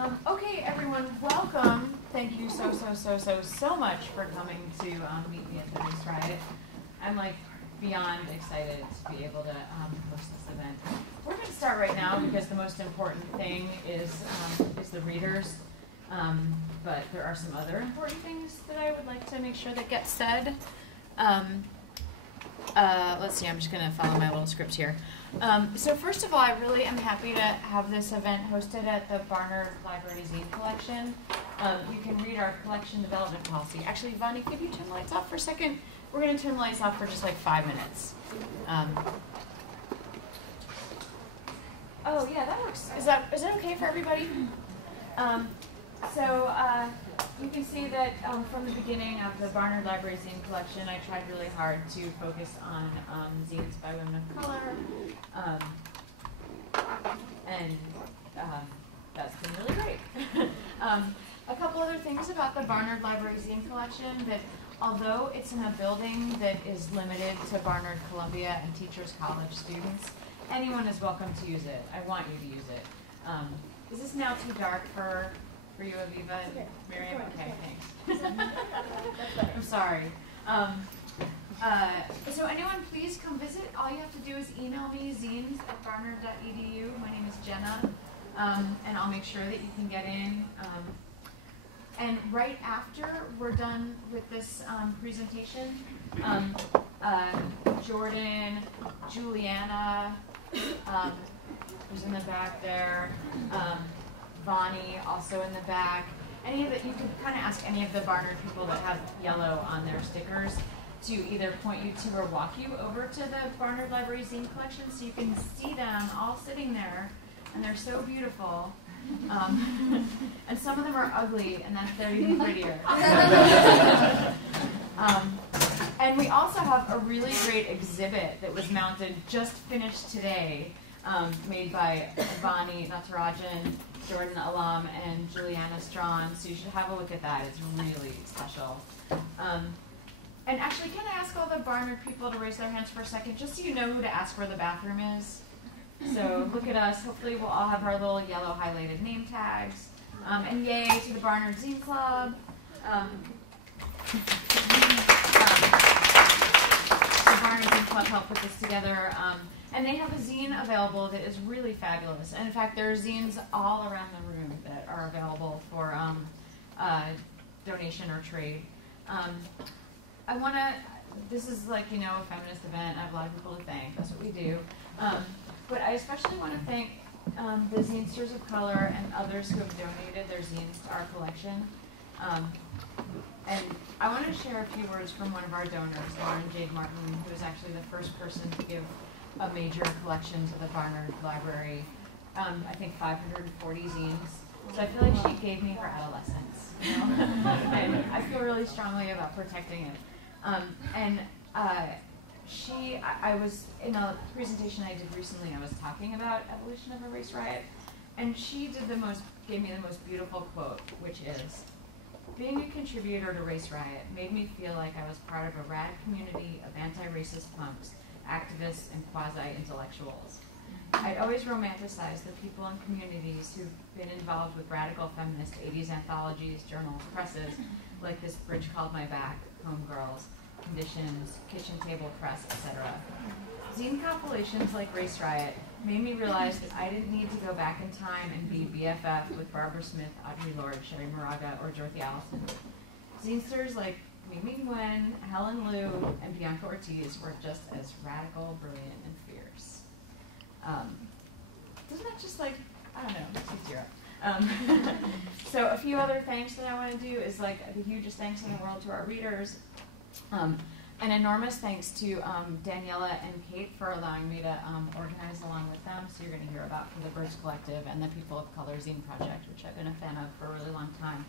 Okay, everyone, welcome. Thank you so much for coming to meet me at the Race Riot. I'm like beyond excited to be able to host this event. We're going to start right now because the most important thing is the readers. But there are some other important things that I would like to make sure that get said. Let's see, I'm just going to follow my little script here. So first of all, I really am happy to have this event hosted at the Barnard Library Zine Collection. You can read our collection development policy. Actually, Vonnie, could you turn the lights off for a second? We're going to turn the lights off for just like 5 minutes. Oh yeah, that works. Is that okay for everybody? You can see that from the beginning of the Barnard Library Zine Collection, I tried really hard to focus on zines by women of color, and that's been really great. A couple other things about the Barnard Library Zine Collection, that although it's in a building that is limited to Barnard, Columbia, and Teachers College students, anyone is welcome to use it. I want you to use it. Is this now too dark for you, Aviva and Mariam? Okay, thanks. I'm sorry. So anyone, please come visit. All you have to do is email me, zines@barnard.edu. My name is Jenna, and I'll make sure that you can get in. And right after we're done with this presentation, Jordan, Juliana, who's in the back there, Vonnie, also in the back. Any of it, you can kind of ask any of the Barnard people that have yellow on their stickers to either point you to or walk you over to the Barnard Library Zine Collection so you can see them all sitting there, and they're so beautiful. And some of them are ugly, and they're even prettier. And we also have a really great exhibit that was mounted, just finished today, made by Vonnie Natarajan, Jordan Alam, and Juliana Strawn, so you should have a look at that. It's really special. And actually, can I ask all the Barnard people to raise their hands for a second, just so you know who to ask where the bathroom is? So look at us. Hopefully we'll all have our little yellow highlighted name tags. And yay to the Barnard Zine Club. The Barnard Zine Club helped put this together. And they have a zine available that is really fabulous. And in fact, there are zines all around the room that are available for donation or trade. I want to, this is like, you know, a feminist event. I have a lot of people to thank. That's what we do. But I especially want to thank the Zinesters of Color and others who have donated their zines to our collection. And I want to share a few words from one of our donors, Lauren Jade Martin, who was actually the first person to give a major collection to the Barnard Library, I think 540 zines. So I feel like she gave me her adolescence, you know? And I feel really strongly about protecting it. I was, in a presentation I did recently, I was talking about evolution of a race riot, and she gave me the most beautiful quote, which is, "Being a contributor to Race Riot made me feel like I was part of a rad community of anti-racist punks, activists, and quasi-intellectuals. I'd always romanticized the people and communities who've been involved with radical feminist 80s anthologies, journals, presses, like this Bridge Called My Back, Homegirls, Conditions, Kitchen Table Press, etc. Zine compilations like Race Riot made me realize that I didn't need to go back in time and be BFF with Barbara Smith, Audre Lorde, Sherry Moraga, or Dorothy Allison. Zinesters like Mimi Nguyen, Helen Liu, and Bianca Ortiz were just as radical, brilliant, and fierce." Doesn't that just like, I don't know, makes me tear up. So a few other thanks that I want to do is like the hugest thanks in the world to our readers. An enormous thanks to Daniela and Kate for allowing me to organize along with them. So you're going to hear about for the Birds Collective and the People of Color Zine Project, which I've been a fan of for a really long time.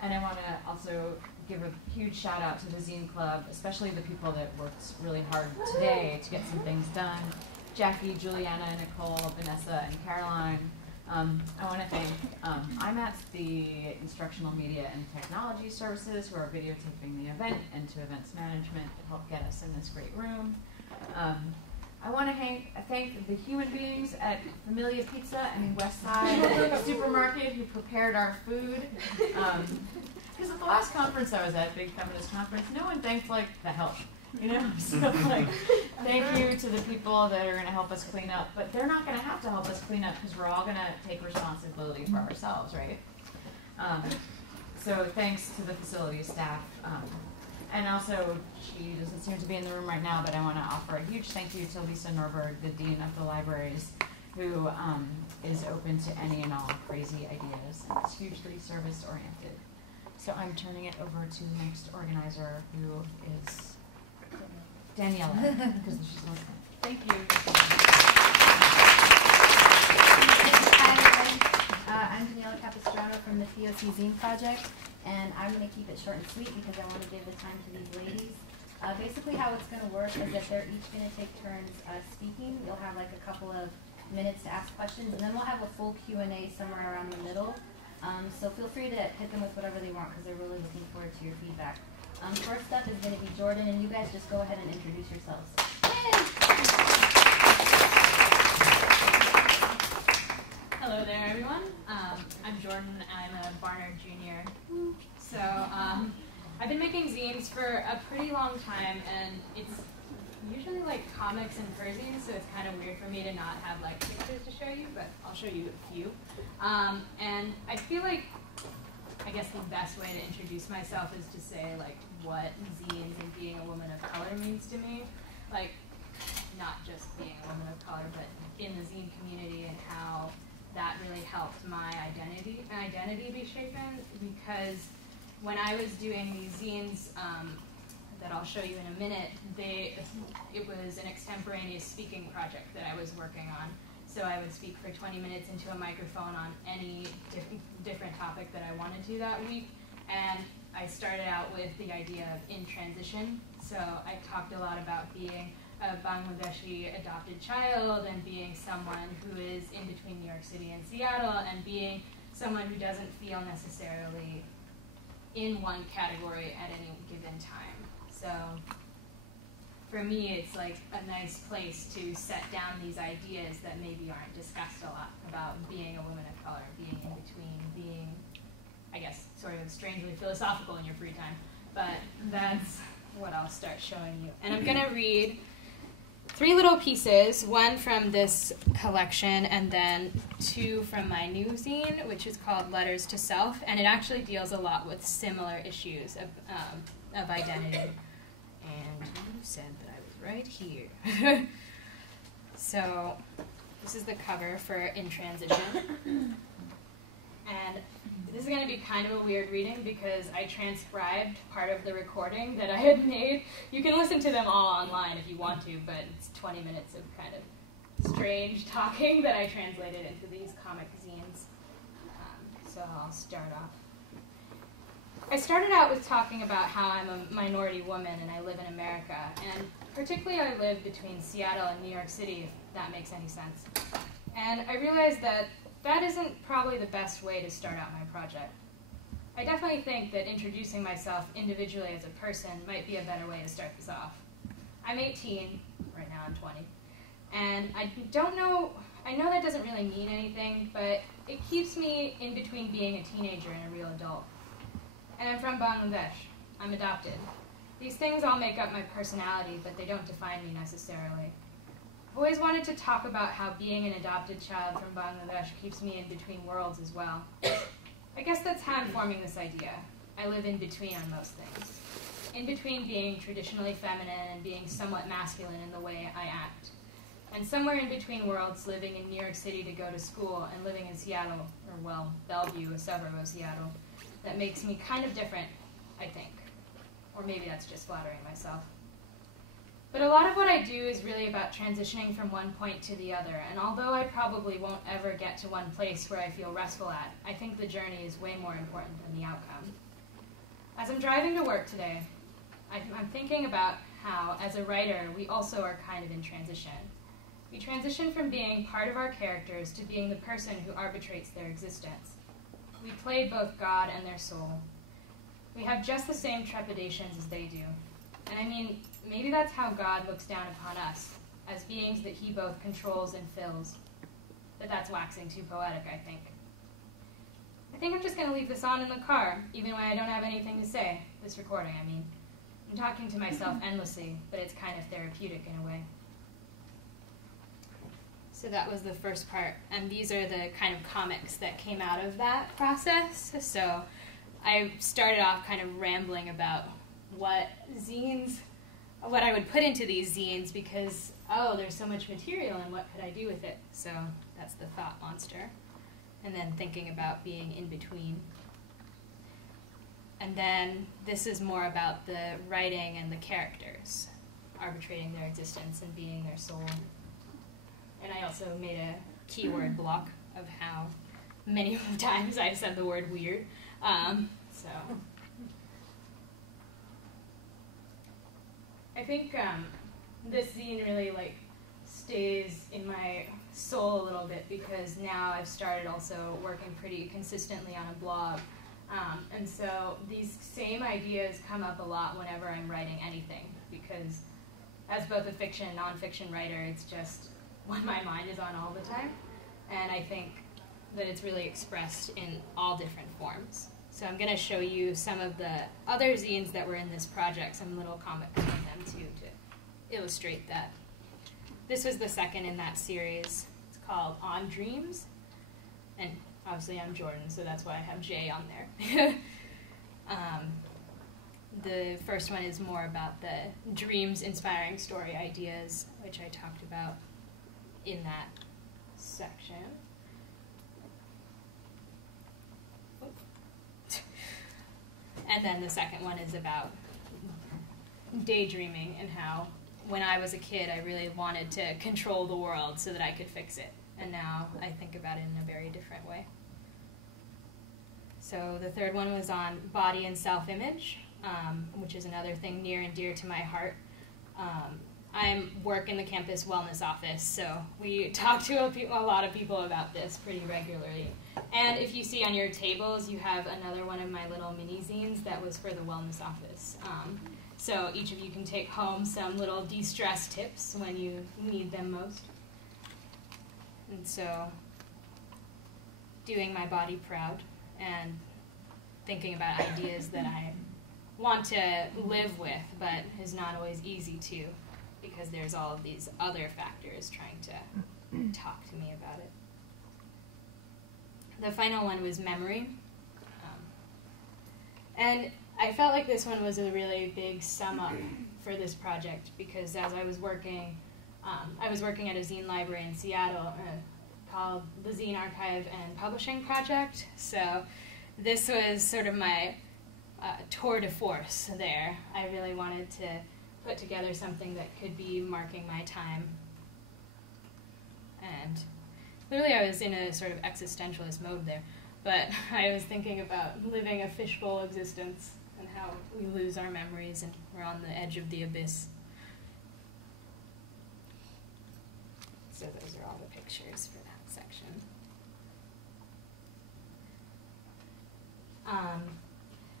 And I want to also give a huge shout out to the Zine Club, especially the people that worked really hard today to get some things done. Jackie, Juliana, Nicole, Vanessa, and Caroline. I want to thank IMATS, the Instructional Media and Technology Services, who are videotaping the event, and to Events Management to help get us in this great room. I want to thank the human beings at Familia Pizza and West Side Supermarket who prepared our food. Because at the last conference I was at, big feminist conference, no one thanked like the help. You know, so like, thank you to the people that are going to help us clean up, but they're not going to have to help us clean up because we're all going to take responsibility for ourselves, right? So thanks to the facility staff. And also, she doesn't seem to be in the room right now, but I want to offer a huge thank you to Lisa Norberg, the Dean of the Libraries, who is open to any and all crazy ideas and is hugely service-oriented. So I'm turning it over to the next organizer, who is Daniela, because she's listening. Thank you. Hi, everyone. I'm Daniela Capistrano from the POC Zine project, and I'm going to keep it short and sweet because I want to give the time to these ladies. Basically how it's going to work is that they're each going to take turns speaking. You'll have like a couple of minutes to ask questions, and then we'll have a full Q&A somewhere around the middle. So feel free to hit them with whatever they want because they're really looking forward to your feedback. First up is going to be Jordan, and you guys just go ahead and introduce yourselves. Hello there, everyone. I'm Jordan. I'm a Barnard junior. So I've been making zines for a pretty long time, and it's usually like comics and furzies, so it's kind of weird for me to not have like pictures to show you, but I'll show you a few. And I feel like, I guess the best way to introduce myself is to say like what zines and being a woman of color means to me. Like, not just being a woman of color, but in the zine community and how that really helped my identity be shapen, because when I was doing these zines that I'll show you in a minute, it was an extemporaneous speaking project that I was working on. So I would speak for 20 minutes into a microphone on any different topic that I wanted to that week. And I started out with the idea of in transition. So I talked a lot about being a Bangladeshi adopted child and being someone who is in between New York City and Seattle and being someone who doesn't feel necessarily in one category at any given time. So for me, it's like a nice place to set down these ideas that maybe aren't discussed a lot about being a woman of color, being in between, being, I guess, sort of strangely philosophical in your free time. But that's what I'll start showing you. And I'm going to read 3 little pieces, one from this collection and then 2 from my new zine, which is called Letters to Self, and it actually deals a lot with similar issues of identity. And you said that I was right here. So this is the cover for In Transition. And this is going to be kind of a weird reading because I transcribed part of the recording that I had made. You can listen to them all online if you want to, but it's 20 minutes of kind of strange talking that I translated into these comic zines. So I'll start off. I started out with talking about how I'm a minority woman and I live in America, and particularly I live between Seattle and New York City, if that makes any sense. And I realized that that isn't probably the best way to start out my project. I definitely think that introducing myself individually as a person might be a better way to start this off. I'm 18, right now I'm 20, and I know that doesn't really mean anything, but it keeps me in between being a teenager and a real adult. And I'm from Bangladesh. I'm adopted. These things all make up my personality, but they don't define me necessarily. I've always wanted to talk about how being an adopted child from Bangladesh keeps me in between worlds as well. I guess that's how I'm forming this idea. I live in between on most things. In between being traditionally feminine and being somewhat masculine in the way I act. And somewhere in between worlds, living in New York City to go to school and living in Seattle, or well, Bellevue, a suburb of Seattle. That makes me kind of different, I think. Or maybe that's just flattering myself. But a lot of what I do is really about transitioning from one point to the other, and although I probably won't ever get to one place where I feel restful at, I think the journey is way more important than the outcome. As I'm driving to work today, I'm thinking about how, as a writer, we also are kind of in transition. We transition from being part of our characters to being the person who arbitrates their existence. We play both God and their soul. We have just the same trepidations as they do. And I mean, maybe that's how God looks down upon us, as beings that he both controls and fills. But that's waxing too poetic, I think. I think I'm just going to leave this on in the car, even when I don't have anything to say. This recording, I mean. I'm talking to myself endlessly, but it's kind of therapeutic in a way. So that was the first part, and these are the kind of comics that came out of that process. So I started off kind of rambling about what I would put into these zines because, oh, there's so much material and what could I do with it? So that's the thought monster. And then thinking about being in between. And then this is more about the writing and the characters, arbitrating their existence and being their soul. And I also made a keyword block of how many times I said the word weird. So I think this zine really stays in my soul a little bit because now I've started also working pretty consistently on a blog. And so these same ideas come up a lot whenever I'm writing anything because as both a fiction and nonfiction writer, it's just what my mind is on all the time. And I think that it's really expressed in all different forms. So I'm going to show you some of the other zines that were in this project, some little comics from them too, to illustrate that. This was the second in that series. It's called On Dreams. And obviously I'm Jordan, so that's why I have J on there. The first one is more about the dreams-inspiring story ideas, which I talked about in that section. And then the second one is about daydreaming and how when I was a kid I really wanted to control the world so that I could fix it. And now I think about it in a very different way. So the third one was on body and self-image, which is another thing near and dear to my heart. I work in the campus wellness office, so we talk to a lot of people about this pretty regularly. And if you see on your tables, you have another one of my little mini zines that was for the wellness office. So each of you can take home some little de-stress tips when you need them most. And so doing my body proud and thinking about ideas that I want to live with, but is not always easy to, because there's all of these other factors trying to talk to me about it. The final one was memory. And I felt like this one was a really big sum up for this project, because as I was working at a zine library in Seattle called the Zine Archive and Publishing Project. So this was sort of my tour de force there. I really wanted to put together something that could be marking my time. And clearly I was in a sort of existentialist mode there, but I was thinking about living a fishbowl existence and how we lose our memories and we're on the edge of the abyss. So those are all the pictures for that section.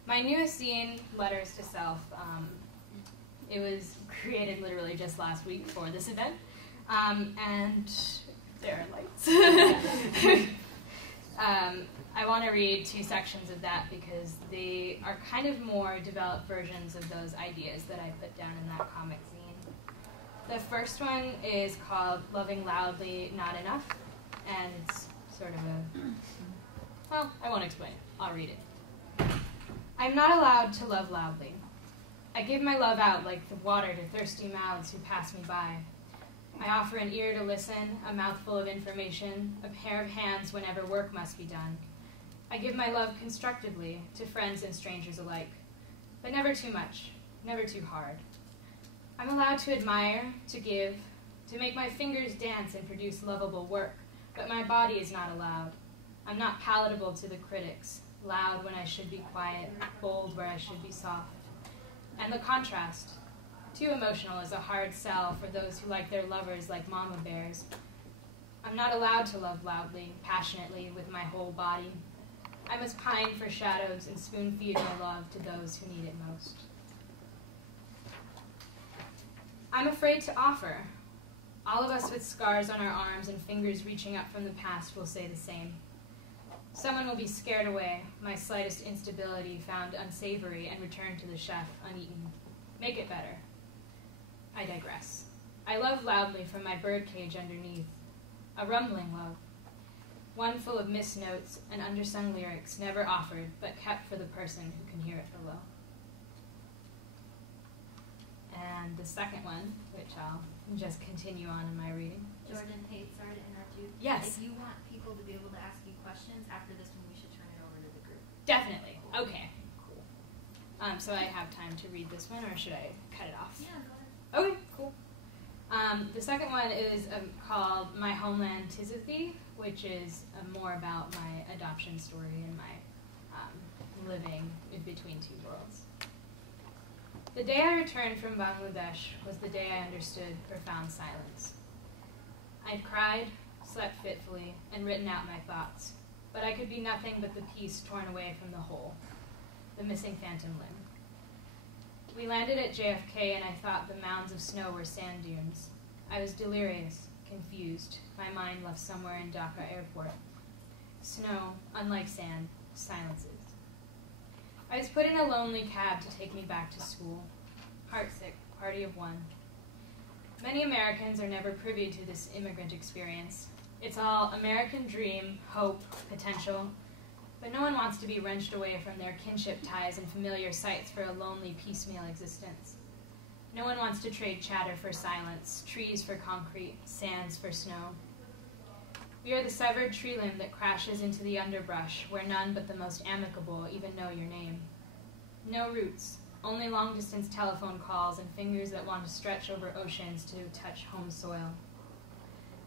My newest zine, Letters to Self, it was created literally just last week for this event, and there are lights. I want to read two sections of that because they are kind of more developed versions of those ideas that I put down in that comic zine. The first one is called Loving Loudly, Not Enough, and it's sort of well, I won't explain it. I'll read it. I'm not allowed to love loudly. I give my love out like the water to thirsty mouths who pass me by. I offer an ear to listen, a mouthful of information, a pair of hands whenever work must be done. I give my love constructively to friends and strangers alike, but never too much, never too hard. I'm allowed to admire, to give, to make my fingers dance and produce lovable work, but my body is not allowed. I'm not palatable to the critics, loud when I should be quiet, bold where I should be soft. And the contrast. Too emotional is a hard sell for those who like their lovers like mama bears. I'm not allowed to love loudly, passionately, with my whole body. I must pine for shadows and spoon-feed my love to those who need it most. I'm afraid to offer All of us with scars on our arms and fingers reaching up from the past will say the same. Someone will be scared away, my slightest instability found unsavory, and return to the chef uneaten. Make it better. I digress. I love loudly from my birdcage underneath. A rumbling love. One full of missed notes and undersung lyrics never offered, but kept for the person who can hear it below. And the second one, which I'll just continue on in my reading. Jordan, hey, sorry to interrupt you. Yes. If you want people to be able to ask you questions after this one, we should turn it over to the group. Definitely. Okay. Cool. So I have time to read this one, or should I cut it off? Yeah, go ahead. Okay, cool. The second one is called My Homeland Tizathy, which is more about my adoption story and my living in between two worlds. The day I returned from Bangladesh was the day I understood profound silence. I'd cried, slept fitfully, and written out my thoughts, but I could be nothing but the piece torn away from the whole, the missing phantom limb. We landed at JFK and I thought the mounds of snow were sand dunes. I was delirious, confused, my mind left somewhere in Dhaka airport. Snow, unlike sand, silences. I was put in a lonely cab to take me back to school. Heartsick, party of one. Many Americans are never privy to this immigrant experience. It's all American dream, hope, potential, but no one wants to be wrenched away from their kinship ties and familiar sights for a lonely piecemeal existence. No one wants to trade chatter for silence, trees for concrete, sands for snow. We are the severed tree limb that crashes into the underbrush, where none but the most amicable even know your name. No roots, only long-distance telephone calls and fingers that want to stretch over oceans to touch home soil.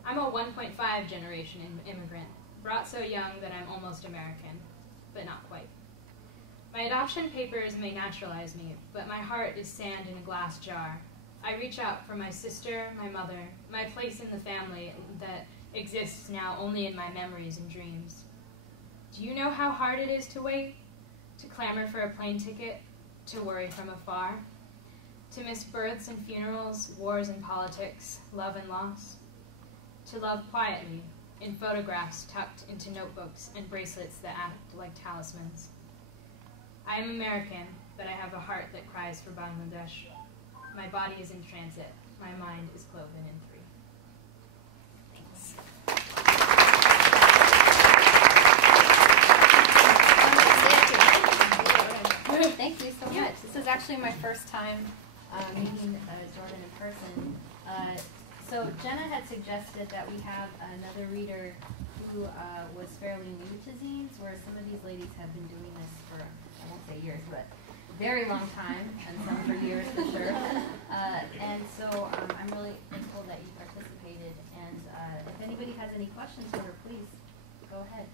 I'm a 1.5 generation immigrant, brought so young that I'm almost American, but not quite. My adoption papers may naturalize me, but my heart is sand in a glass jar. I reach out for my sister, my mother, my place in the family that exists now only in my memories and dreams. Do you know how hard it is to wait? To clamor for a plane ticket? To worry from afar? To miss births and funerals, wars and politics, love and loss? To love quietly, in photographs tucked into notebooks and bracelets that act like talismans. I am American, but I have a heart that cries for Bangladesh. My body is in transit. My mind is cloven in three. Thanks. Thank you so much. This is actually my first time meeting Jordan in person. So Jenna had suggested that we have another reader who was fairly new to zines, where some of these ladies have been doing this for, I won't say years, but a very long time, and some for years for sure. And so I'm really thankful that you participated. And if anybody has any questions for her, please go ahead.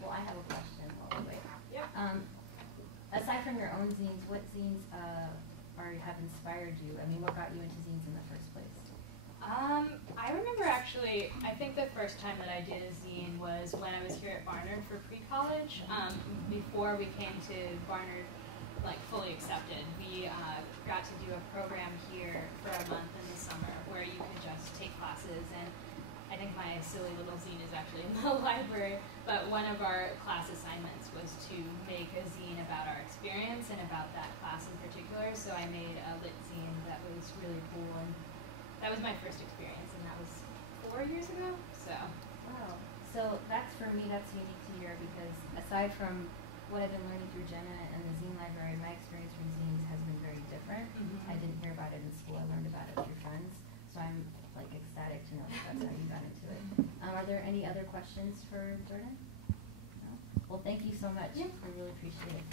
Well, I have a question while we wait. Yep. Aside from your own zines, what zines have inspired you? I mean, what got you into zines in the first place? I remember actually, I think the first time that I did a zine was when I was here at Barnard for pre-college. Before we came to Barnard, like fully accepted, we got to do a program here for a month in the summer where you could just take classes, and I think my silly little zine is actually in the library, but one of our class assignments was to make a zine about our experience and about that class in particular, so I made a lit zine that was really cool, and that was my first experience, and that was 4 years ago, so. Wow. So that's, for me, that's unique to hear, because aside from what I've been learning through Jenna and the zine library, my experience from zines has been very different. Mm-hmm. I didn't hear about it in school, I learned about it through friends, so I'm like ecstatic to know that that's how you got into it. Are there any other questions for Jordan? No? Well, thank you so much. Yeah. I really appreciate it.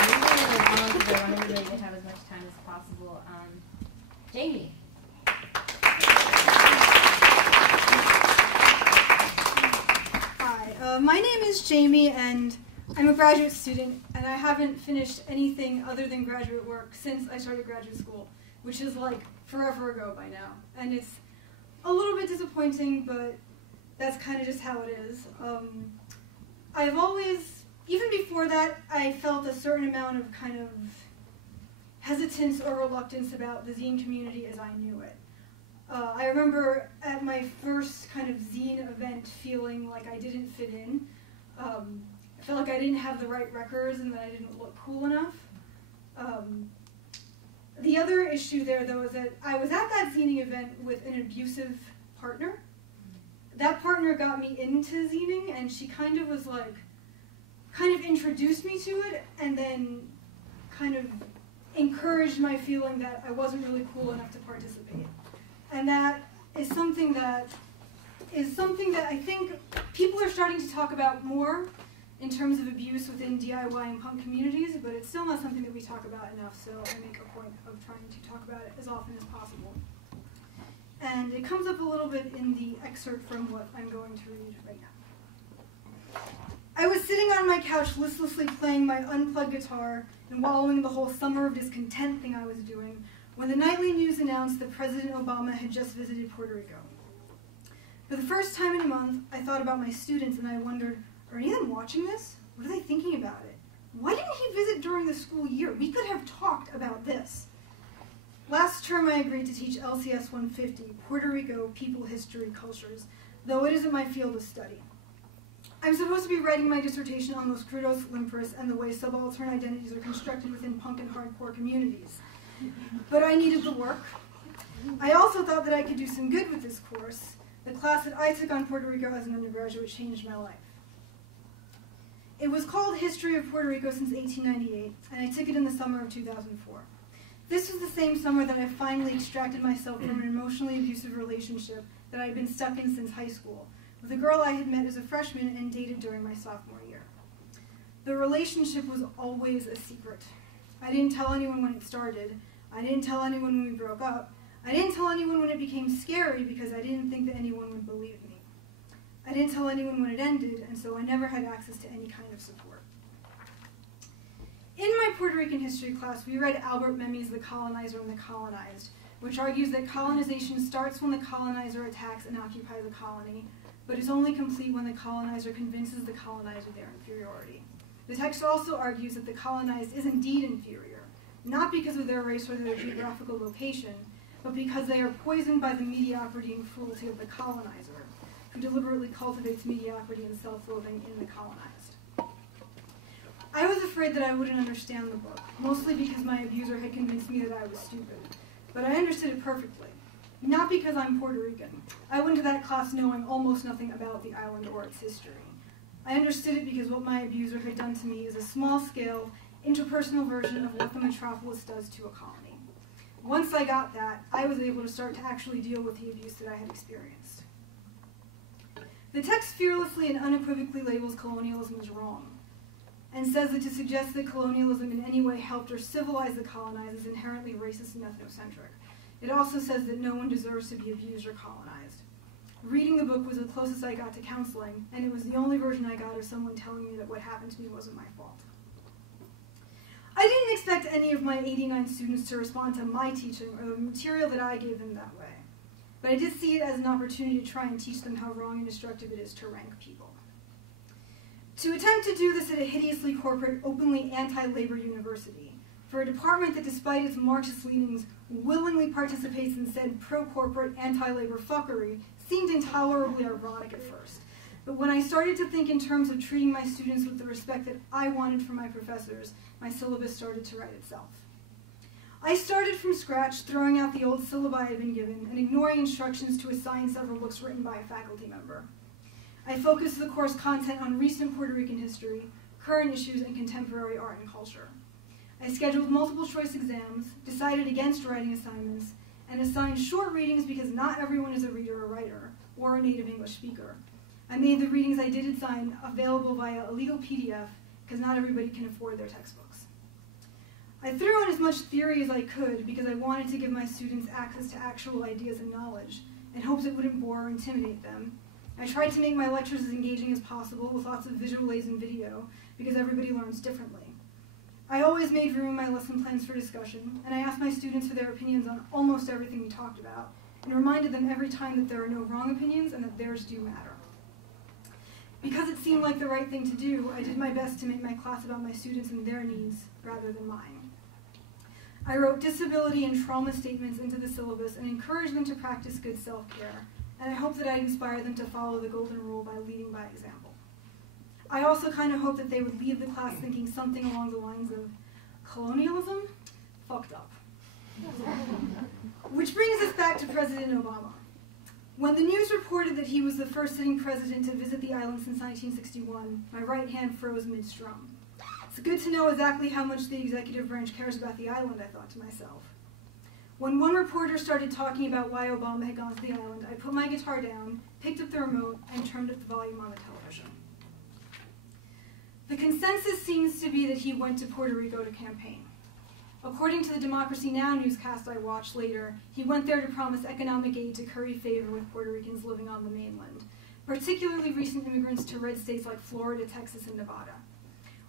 I'm going to move on because I want everybody to have as much time as possible. Jamie. Hi, my name is Jamie, and I'm a graduate student, and I haven't finished anything other than graduate work since I started graduate school, which is like forever ago by now. And it's a little bit disappointing, but that's kind of just how it is. I've always, even before that, I felt a certain amount of kind of hesitance or reluctance about the zine community as I knew it. I remember at my first kind of zine event feeling like I didn't fit in. I felt like I didn't have the right records and that I didn't look cool enough. The other issue there, though, is that I was at that zining event with an abusive partner. That partner got me into zining, and she kind of was like, kind of introduced me to it, and then kind of encouraged my feeling that I wasn't really cool enough to participate. And that is something that I think people are starting to talk about more in terms of abuse within DIY and punk communities, but it's still not something that we talk about enough, so I make a point of trying to talk about it as often as possible. And it comes up a little bit in the excerpt from what I'm going to read right now. I was sitting on my couch listlessly playing my unplugged guitar and wallowing the whole summer of discontent thing I was doing when the nightly news announced that President Obama had just visited Puerto Rico. For the first time in a month, I thought about my students and I wondered, are any of them watching this? What are they thinking about it? Why didn't he visit during the school year? We could have talked about this. Last term I agreed to teach LCS 150, Puerto Rico People, History, Cultures, though it isn't my field of study. I'm supposed to be writing my dissertation on Los Crudos Limpers and the way subaltern identities are constructed within punk and hardcore communities. But I needed the work. I also thought that I could do some good with this course. The class that I took on Puerto Rico as an undergraduate changed my life. It was called History of Puerto Rico since 1898, and I took it in the summer of 2004. This was the same summer that I finally extracted myself from an emotionally abusive relationship that I had been stuck in since high school, with a girl I had met as a freshman and dated during my sophomore year. The relationship was always a secret. I didn't tell anyone when it started. I didn't tell anyone when we broke up. I didn't tell anyone when it became scary because I didn't think that anyone would believe me. I didn't tell anyone when it ended, and so I never had access to any kind of support. In my Puerto Rican history class, we read Albert Memmi's The Colonizer and the Colonized, which argues that colonization starts when the colonizer attacks and occupies a colony, but is only complete when the colonizer convinces the colonizer of their inferiority. The text also argues that the colonized is indeed inferior, not because of their race or their geographical location, but because they are poisoned by the mediocrity and cruelty of the colonizer, who deliberately cultivates mediocrity and self-loathing in the colonized. I was afraid that I wouldn't understand the book, mostly because my abuser had convinced me that I was stupid. But I understood it perfectly. Not because I'm Puerto Rican. I went to that class knowing almost nothing about the island or its history. I understood it because what my abuser had done to me is a small-scale, interpersonal version of what the metropolis does to a colony. Once I got that, I was able to start to actually deal with the abuse that I had experienced. The text fearlessly and unequivocally labels colonialism as wrong, and says that to suggest that colonialism in any way helped or civilized the colonized is inherently racist and ethnocentric. It also says that no one deserves to be abused or colonized. Reading the book was the closest I got to counseling, and it was the only version I got of someone telling me that what happened to me wasn't my fault. I didn't expect any of my 89 students to respond to my teaching or the material that I gave them that way, but I did see it as an opportunity to try and teach them how wrong and destructive it is to rank people. To attempt to do this at a hideously corporate, openly anti-labor university, for a department that, despite its Marxist leanings, willingly participates in said pro-corporate, anti-labor fuckery, seemed intolerably ironic at first. But when I started to think in terms of treating my students with the respect that I wanted from my professors, my syllabus started to write itself. I started from scratch, throwing out the old syllabi I had been given, and ignoring instructions to assign several books written by a faculty member. I focused the course content on recent Puerto Rican history, current issues, and contemporary art and culture. I scheduled multiple choice exams, decided against writing assignments, and assigned short readings because not everyone is a reader or writer, or a native English speaker. I made the readings I did assign available via a legal PDF because not everybody can afford their textbooks. I threw in as much theory as I could because I wanted to give my students access to actual ideas and knowledge, in hopes it wouldn't bore or intimidate them. I tried to make my lectures as engaging as possible with lots of visual aids and video because everybody learns differently. I always made room in my lesson plans for discussion, and I asked my students for their opinions on almost everything we talked about, and reminded them every time that there are no wrong opinions and that theirs do matter. Because it seemed like the right thing to do, I did my best to make my class about my students and their needs rather than mine. I wrote disability and trauma statements into the syllabus and encouraged them to practice good self-care, and I hope that I'd inspire them to follow the golden rule by leading by example. I also kind of hope that they would leave the class thinking something along the lines of, colonialism? Fucked up. Which brings us back to President Obama. When the news reported that he was the first sitting president to visit the island since 1961, my right hand froze mid-strum. It's good to know exactly how much the executive branch cares about the island, I thought to myself. When one reporter started talking about why Obama had gone to the island, I put my guitar down, picked up the remote, and turned up the volume on the television. The consensus seems to be that he went to Puerto Rico to campaign. According to the Democracy Now! Newscast I watched later, he went there to promise economic aid to curry favor with Puerto Ricans living on the mainland, particularly recent immigrants to red states like Florida, Texas, and Nevada.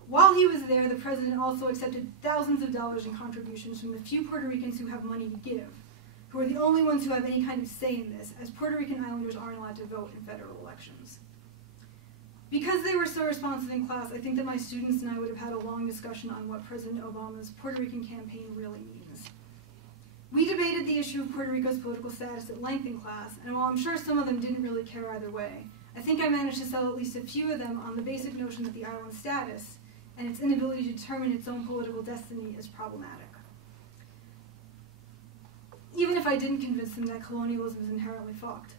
While he was there, the president also accepted thousands of dollars in contributions from the few Puerto Ricans who have money to give, who are the only ones who have any kind of say in this, as Puerto Rican islanders aren't allowed to vote in federal elections. Because they were so responsive in class, I think that my students and I would have had a long discussion on what President Obama's Puerto Rican campaign really means. We debated the issue of Puerto Rico's political status at length in class, and while I'm sure some of them didn't really care either way, I think I managed to sell at least a few of them on the basic notion that the island's status and its inability to determine its own political destiny is problematic. Even if I didn't convince them that colonialism is inherently fucked,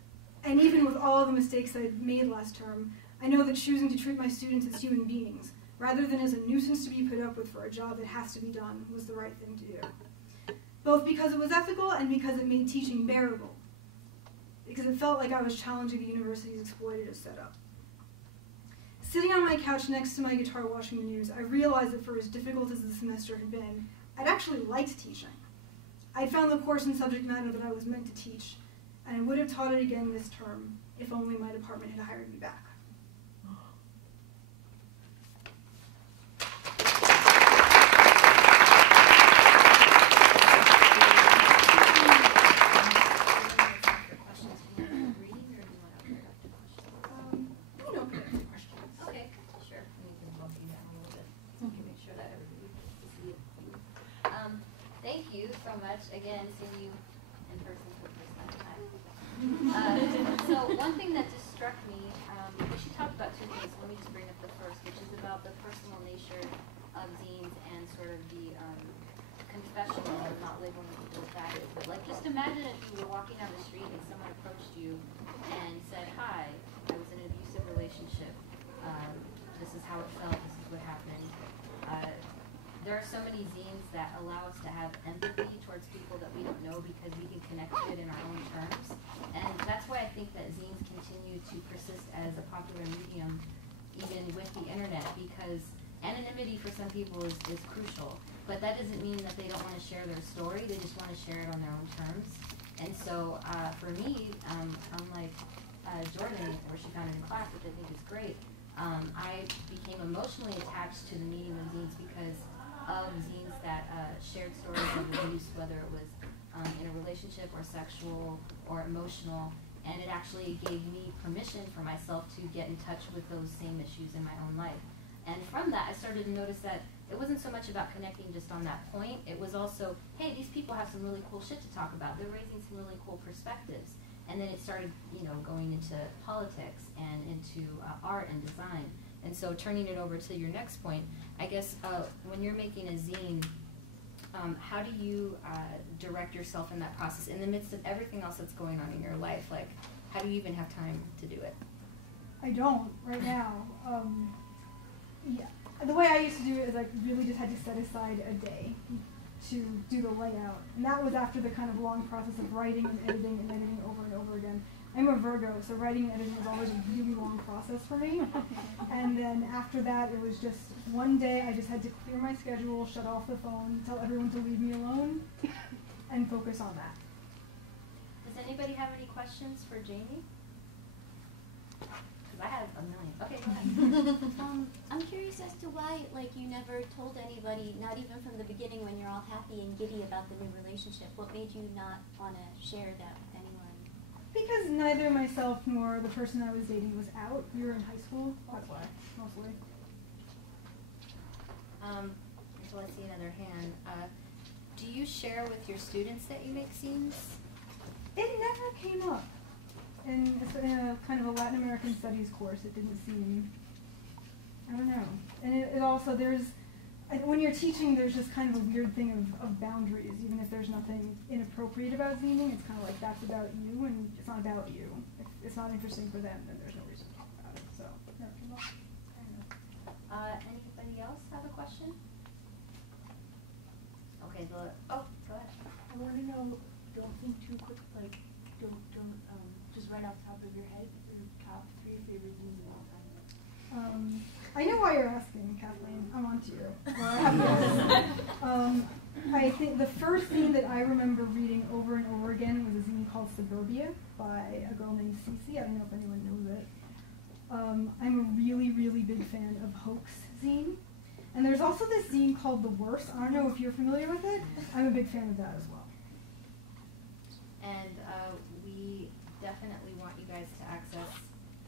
and even with all the mistakes I made last term, I know that choosing to treat my students as human beings, rather than as a nuisance to be put up with for a job that has to be done, was the right thing to do. Both because it was ethical and because it made teaching bearable. Because it felt like I was challenging the university's exploitative setup. Sitting on my couch next to my guitar watching the news, I realized that for as difficult as the semester had been, I'd actually liked teaching. I'd found the course and subject matter that I was meant to teach, and I would have taught it again this term if only my department had hired me back. Again, seeing you in person for the first time. So one thing that just struck me, we should talk about two things. Let me just bring up the first, which is about the personal nature of zines and sort of the confessional of not labeling people as faggots. But like, just imagine if you were walking down the street and someone approached you and said, "Hi, I was in an abusive relationship. This is how it felt. This is what happened." There are so many zines that allow us to have empathy towards people that we don't know because we can connect to it in our own terms. And that's why I think that zines continue to persist as a popular medium even with the internet, because anonymity for some people is crucial. But that doesn't mean that they don't want to share their story, they just want to share it on their own terms. And so for me, unlike Jordan, where she found it in class, which I think is great, I became emotionally attached to the medium of zines because of zines that shared stories of abuse, whether it was in a relationship or sexual or emotional, and it actually gave me permission for myself to get in touch with those same issues in my own life. And from that, I started to notice that it wasn't so much about connecting just on that point, it was also, hey, these people have some really cool shit to talk about, they're raising some really cool perspectives. And then it started, going into politics and into art and design. And so turning it over to your next point, I guess when you're making a zine, how do you direct yourself in that process in the midst of everything else that's going on in your life? Like, how do you even have time to do it? I don't right now. Yeah, the way I used to do it is I really just had to set aside a day to do the layout. And that was after the kind of long process of writing and editing over and over again. I'm a Virgo, so writing and editing was always a really long process for me. And then after that, it was just one day I just had to clear my schedule, shut off the phone, tell everyone to leave me alone, and focus on that. Does anybody have any questions for Jamie? Because I have a million. Okay, go ahead. I'm curious as to why, you never told anybody, not even from the beginning when you're all happy and giddy about the new relationship. What made you not want to share that with anyone? Because neither myself nor the person I was dating was out. We were in high school. That's why, mostly. So I see another hand. Do you share with your students that you make zines? It never came up. In a kind of a Latin American studies course, it didn't seem, I don't know. And it also, when you're teaching, there's just kind of a weird thing of boundaries. Even if there's nothing inappropriate about zining, it's kind of like that's about you and it's not about you. If it's not interesting for them, then there's no reason to talk about it. So, never came up. Anybody else have a question? Okay, go ahead. I want to know, don't think too quick, like, don't just right off the top of your head, your top 3 favorite zines of all time. I know why you're asking, Kathleen. I'm on to you. I think the first zine that I remember reading over and over again was a zine called Suburbia by a girl named Cece. I don't know if anyone knows it. I'm a really, really big fan of Hoax zine. And there's also this zine called The Worst. I don't know if you're familiar with it. I'm a big fan of that as well. And we definitely want you guys to access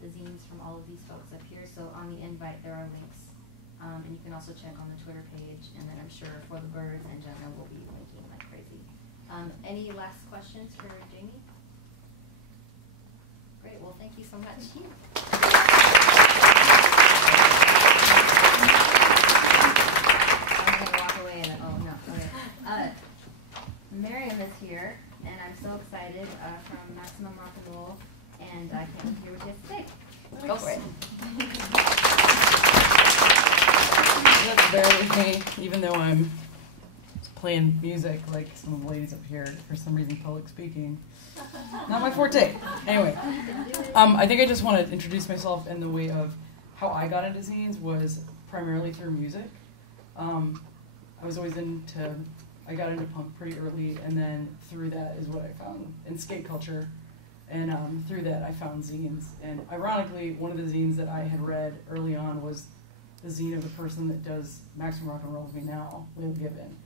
the zines from all of these folks up here. So on the invite, there are links. And you can also check on the Twitter page. And then I'm sure for the birds and Jenna will be linking like crazy. Any last questions for Jamie? Great. Well, thank you so much. I'm going to walk away and okay. Mariam is here, and I'm so excited from Maximum Rock and Roll, and I can't wait to hear what you have to say. Go for it. That's barely me, even though I'm playing music like some of the ladies up here. For some reason, public speaking, not my forte. Anyway, I think I just want to introduce myself in the way of how I got into zines was primarily through music. I was always I got into punk pretty early, and then through that is what I found in skate culture. And through that, I found zines. And ironically, one of the zines that I had read early on was the zine of the person that does Maximum Rock and Roll with me now, Will Gibbon.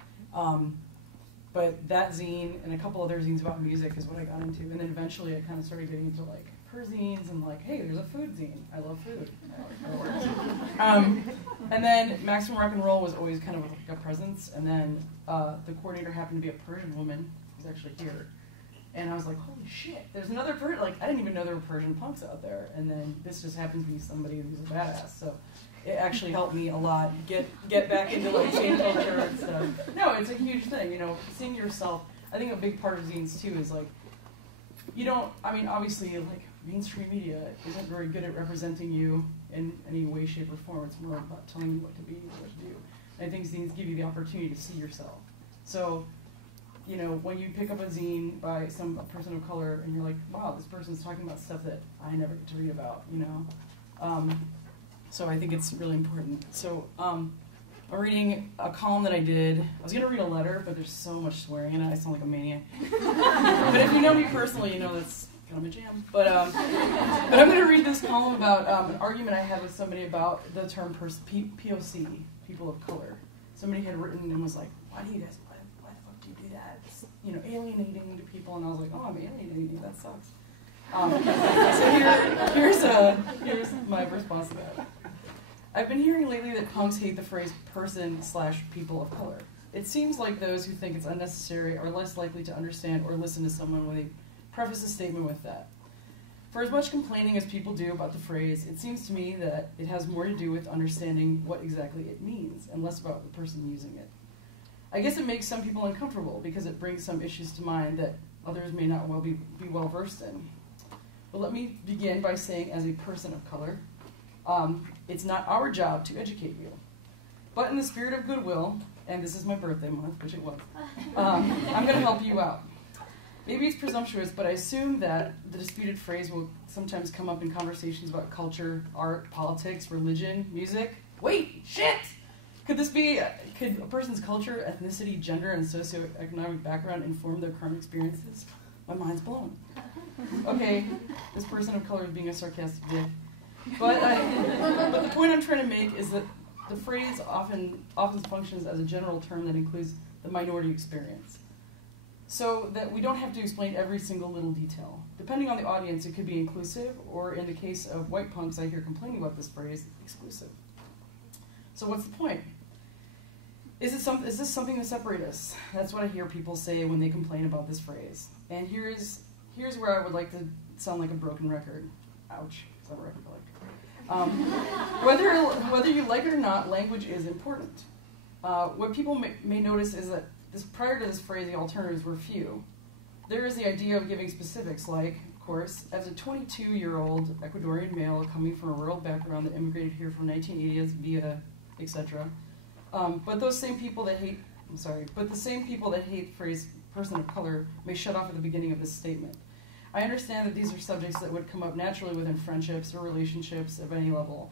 But that zine and a couple other zines about music is what I got into. And then eventually I kind of started getting into like her zines and like, hey, there's a food zine. I love food. And then Maximum Rock and Roll was always kind of like a presence. And then the coordinator happened to be a Persian woman who's actually here. And I was like, holy shit, there's another Persian, like I didn't even know there were Persian punks out there. And then this just happens to be somebody who's a badass. So it actually helped me a lot get back into like skate culture and stuff. No, it's a huge thing, you know, seeing yourself. I think a big part of zines too is like, you don't, I mean, obviously like mainstream media isn't very good at representing you in any way, shape, or form. It's more about telling you what to be and what to do. And I think zines give you the opportunity to see yourself. So, you know, when you pick up a zine by some person of color and you're like, wow, this person's talking about stuff that I never get to read about, you know. So I think it's really important. So I'm reading a column that I did. I was going to read a letter, but there's so much swearing in it. I sound like a maniac. But if you know me personally, you know that's kind of a jam. But I'm going to read this column about an argument I had with somebody about the term POC, people of color. Somebody had written and was like, why the fuck do you do that? It's, you know, alienating to people. And I was like, oh, I'm alienating you. That sucks. So here's my response to that. I've been hearing lately that punks hate the phrase person/people of color. It seems like those who think it's unnecessary are less likely to understand or listen to someone when they preface a statement with that. For as much complaining as people do about the phrase, it seems to me that it has more to do with understanding what exactly it means and less about the person using it. I guess it makes some people uncomfortable because it brings some issues to mind that others may not be well versed in. But let me begin by saying, as a person of color, it's not our job to educate you. But in the spirit of goodwill, and this is my birthday month, which it was, I'm going to help you out. Maybe it's presumptuous, but I assume that the disputed phrase will sometimes come up in conversations about culture, art, politics, religion, music. Wait, shit! Could a person's culture, ethnicity, gender, and socioeconomic background inform their current experiences? My mind's blown. Okay, this person of color is being a sarcastic dick. But the point I'm trying to make is that the phrase often functions as a general term that includes the minority experience. so that we don't have to explain every single little detail. Depending on the audience, it could be inclusive, or in the case of white punks I hear complaining about this phrase, exclusive. So what's the point? Is this something to separate us? That's what I hear people say when they complain about this phrase. And here's where I would like to sound like a broken record. Ouch. Is that a record I like? Whether you like it or not, language is important. What people may notice is that prior to this phrase, the alternatives were few. There is the idea of giving specifics, like, of course, as a 22-year-old Ecuadorian male coming from a rural background that immigrated here from 1980s via, etc. But the same people that hate the phrase person of color may shut off at the beginning of this statement. I understand that these are subjects that would come up naturally within friendships or relationships of any level.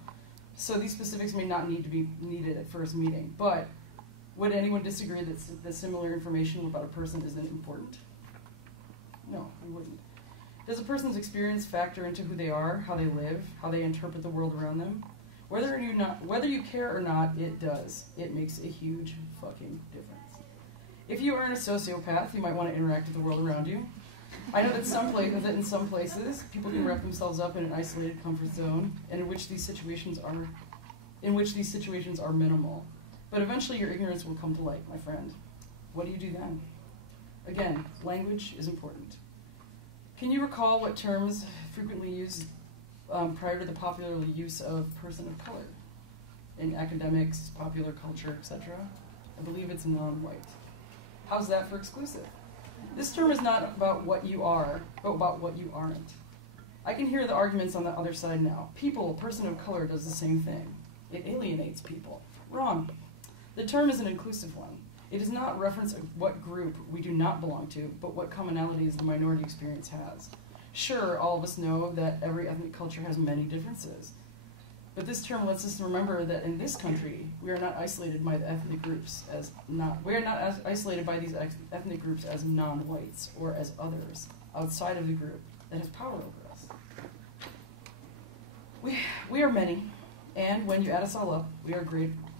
So these specifics may not need to be needed at first meeting. But would anyone disagree that similar information about a person isn't important? No, I wouldn't. Does a person's experience factor into who they are, how they live, how they interpret the world around them? Whether you care or not, it does. It makes a huge fucking difference. If you aren't a sociopath, you might want to interact with the world around you. I know that in some places, people can wrap themselves up in an isolated comfort zone, and in which these situations are minimal. But eventually your ignorance will come to light, my friend. What do you do then? Again, language is important. Can you recall what terms frequently used prior to the popular use of person of color in academics, popular culture, etc.? I believe it's non-white. How's that for exclusive? This term is not about what you are, but about what you aren't. I can hear the arguments on the other side now. People, person of color, does the same thing. It alienates people. Wrong. The term is an inclusive one. It does not reference what group we do not belong to, but what commonalities the minority experience has. Sure, all of us know that every ethnic culture has many differences. But this term lets us remember that in this country, we are not isolated by the ethnic groups isolated by these ethnic groups as non-whites or as others outside of the group that has power over us. We are many, and when you add us all up, we are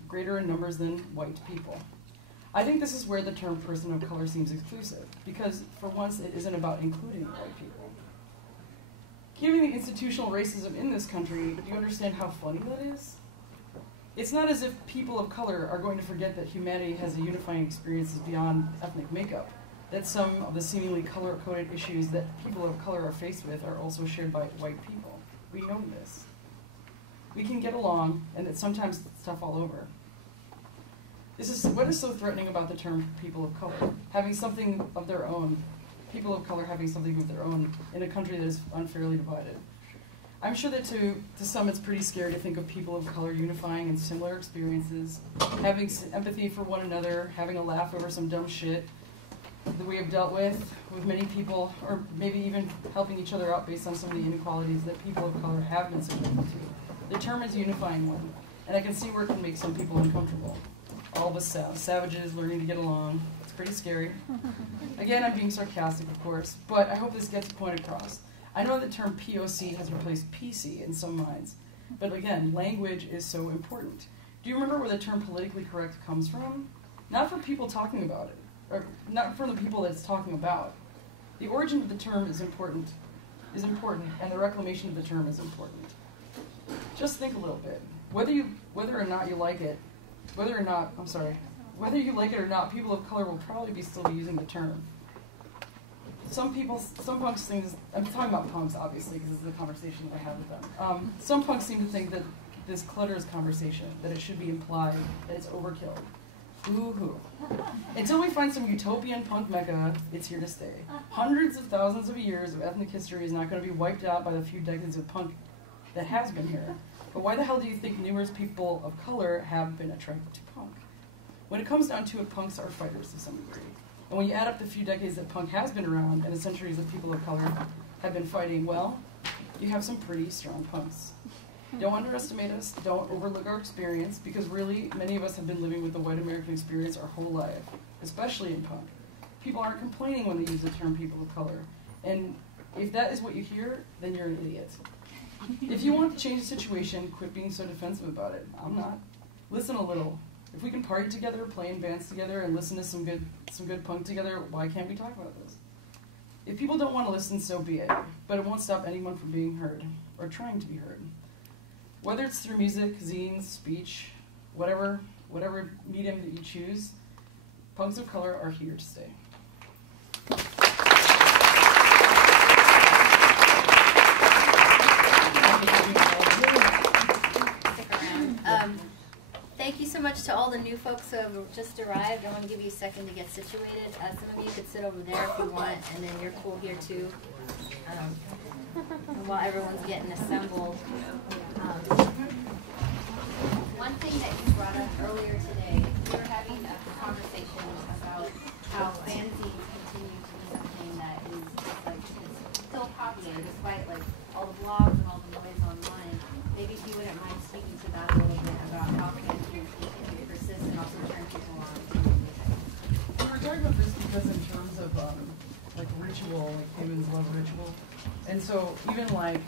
greater in numbers than white people. I think this is where the term person of color seems exclusive, because for once it isn't about including white people. Given the institutional racism in this country, do you understand how funny that is? It's not as if people of color are going to forget that humanity has a unifying experiences beyond ethnic makeup, that some of the seemingly color-coded issues that people of color are faced with are also shared by white people. We know this. We can get along, and that sometimes stuff all over. What is so threatening about the term people of color? Having something of their own. People of color having something of their own in a country that is unfairly divided. I'm sure that to some it's pretty scary to think of people of color unifying in similar experiences, having empathy for one another, having a laugh over some dumb shit that we have dealt with many people, or maybe even helping each other out based on some of the inequalities that people of color have been subjected to. The term is a unifying one, and I can see where it can make some people uncomfortable. All of us savages learning to get along. It's pretty scary. Again, I'm being sarcastic, of course, but I hope this gets the point across. I know the term POC has replaced PC in some minds, but again, language is so important. Do you remember where the term politically correct comes from? Not from people talking about it, or not from the people that it's talking about. The origin of the term is important, and the reclamation of the term is important. Just think a little bit. Whether you like it or not, people of color will probably still be using the term. Some punks think this, I'm talking about punks obviously because this is the conversation that I have with them. Some punks seem to think that this clutters conversation, that it should be implied, that it's overkill. Woo-hoo. Until we find some utopian punk mecca, it's here to stay. Hundreds of thousands of years of ethnic history is not going to be wiped out by the few decades of punk that has been here. But why the hell do you think numerous people of color have been attracted to punk? When it comes down to it, punks are fighters to some degree. And when you add up the few decades that punk has been around and the centuries that people of color have been fighting, well, you have some pretty strong punks. Don't underestimate us, don't overlook our experience, because really, many of us have been living with the white American experience our whole life, especially in punk. People aren't complaining when they use the term people of color. And if that is what you hear, then you're an idiot. If you want to change the situation, quit being so defensive about it. I'm not. Listen a little. If we can party together, play in bands together, and listen to some good punk together, why can't we talk about this? If people don't want to listen, so be it. But it won't stop anyone from being heard, or trying to be heard. Whether it's through music, zines, speech, whatever medium that you choose, punks of color are here to stay. Thank you so much to all the new folks who have just arrived. I want to give you a second to get situated. Some of you could sit over there if you want, and then you're cool here too. While everyone's getting assembled. One thing that you brought up earlier today, we were having a conversation about how fanzines continue to be something that is just like is still popular despite like all the blogs and all the noise online. Maybe if you wouldn't mind speaking to that a little bit about how fanzines continue to persist and also turn people on. We're talking about this because in terms of like ritual, like humans love ritual. And so even like,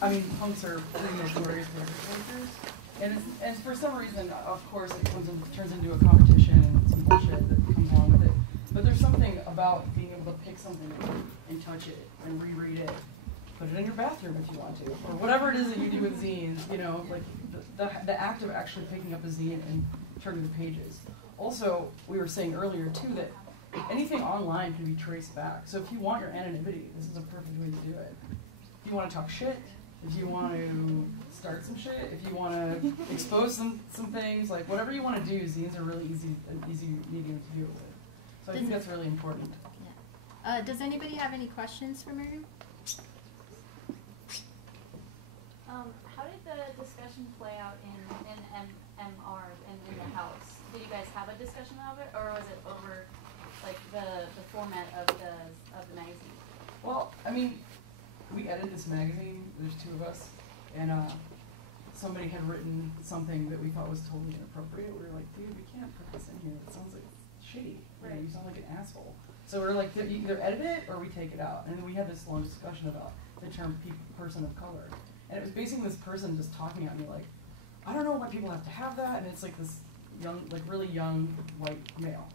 I mean, punks are pretty notorious for characters. And for some reason, of course, it turns into a competition and some bullshit that comes along with it. But there's something about being able to pick something and touch it and reread it. Put it in your bathroom if you want to. Or whatever it is that you do with zines, you know, like the act of actually picking up a zine and turning the pages. Also, we were saying earlier, too, that anything online can be traced back. So if you want your anonymity, this is a perfect way to do it. If you want to talk shit, if you want to start some shit, if you want to expose some things, like whatever you want to do, zines are really an easy medium to deal with. So I think that's really important. Yeah. Does anybody have any questions for Mariam? How did the discussion play out in MR and in the house? Did you guys have a discussion of it, or was it over like the format of the magazine? Well, I mean, we edited this magazine. There's two of us, and somebody had written something that we thought was totally inappropriate. We were like, dude, we can't put this in here. It sounds like shitty. Right. You sound like an asshole. So we're like, you either edit it or we take it out. And then we had this long discussion about the term person of color. And it was basically this person just talking at me like, I don't know why people have to have that. And it's like this young, like really young white male.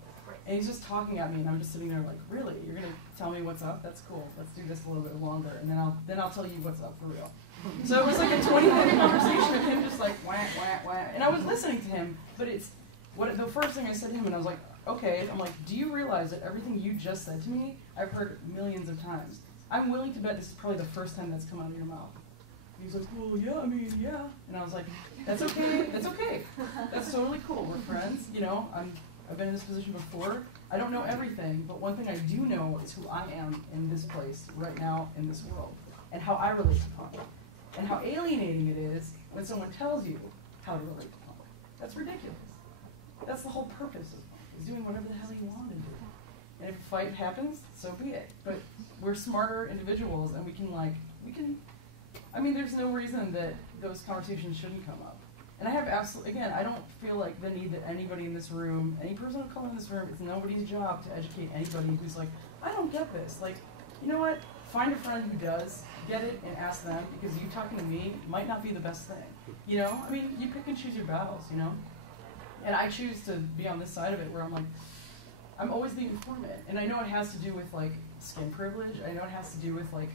And he's just talking at me, and I'm just sitting there like, really? You're gonna tell me what's up? That's cool. Let's do this a little bit longer, and then I'll tell you what's up for real. So it was like a 20-minute conversation with him, just like wah wah wah. And I was listening to him, but the first thing I said to him, and I was like, okay. I'm like, do you realize that everything you just said to me, I've heard millions of times. I'm willing to bet this is probably the first time that's come out of your mouth. He's like, well, yeah, I mean, yeah. And I was like, that's okay. That's okay. That's totally cool. We're friends. You know, I've been in this position before. I don't know everything, but one thing I do know is who I am in this place right now in this world, and how I relate to punk, and how alienating it is when someone tells you how to relate to punk. That's ridiculous. That's the whole purpose of punk, is doing whatever the hell you want to do. And if a fight happens, so be it. But we're smarter individuals, and we can, I mean, there's no reason that those conversations shouldn't come up. And I have again, I don't feel like the need that anybody in this room, any person of color in this room, it's nobody's job to educate anybody who's like, I don't get this. Like, you know what? Find a friend who does get it and ask them, because you talking to me might not be the best thing. You know? I mean, you pick and choose your battles, you know? And I choose to be on this side of it where I'm like, I'm always the informant. And I know it has to do with, like, skin privilege. I know it has to do with, like,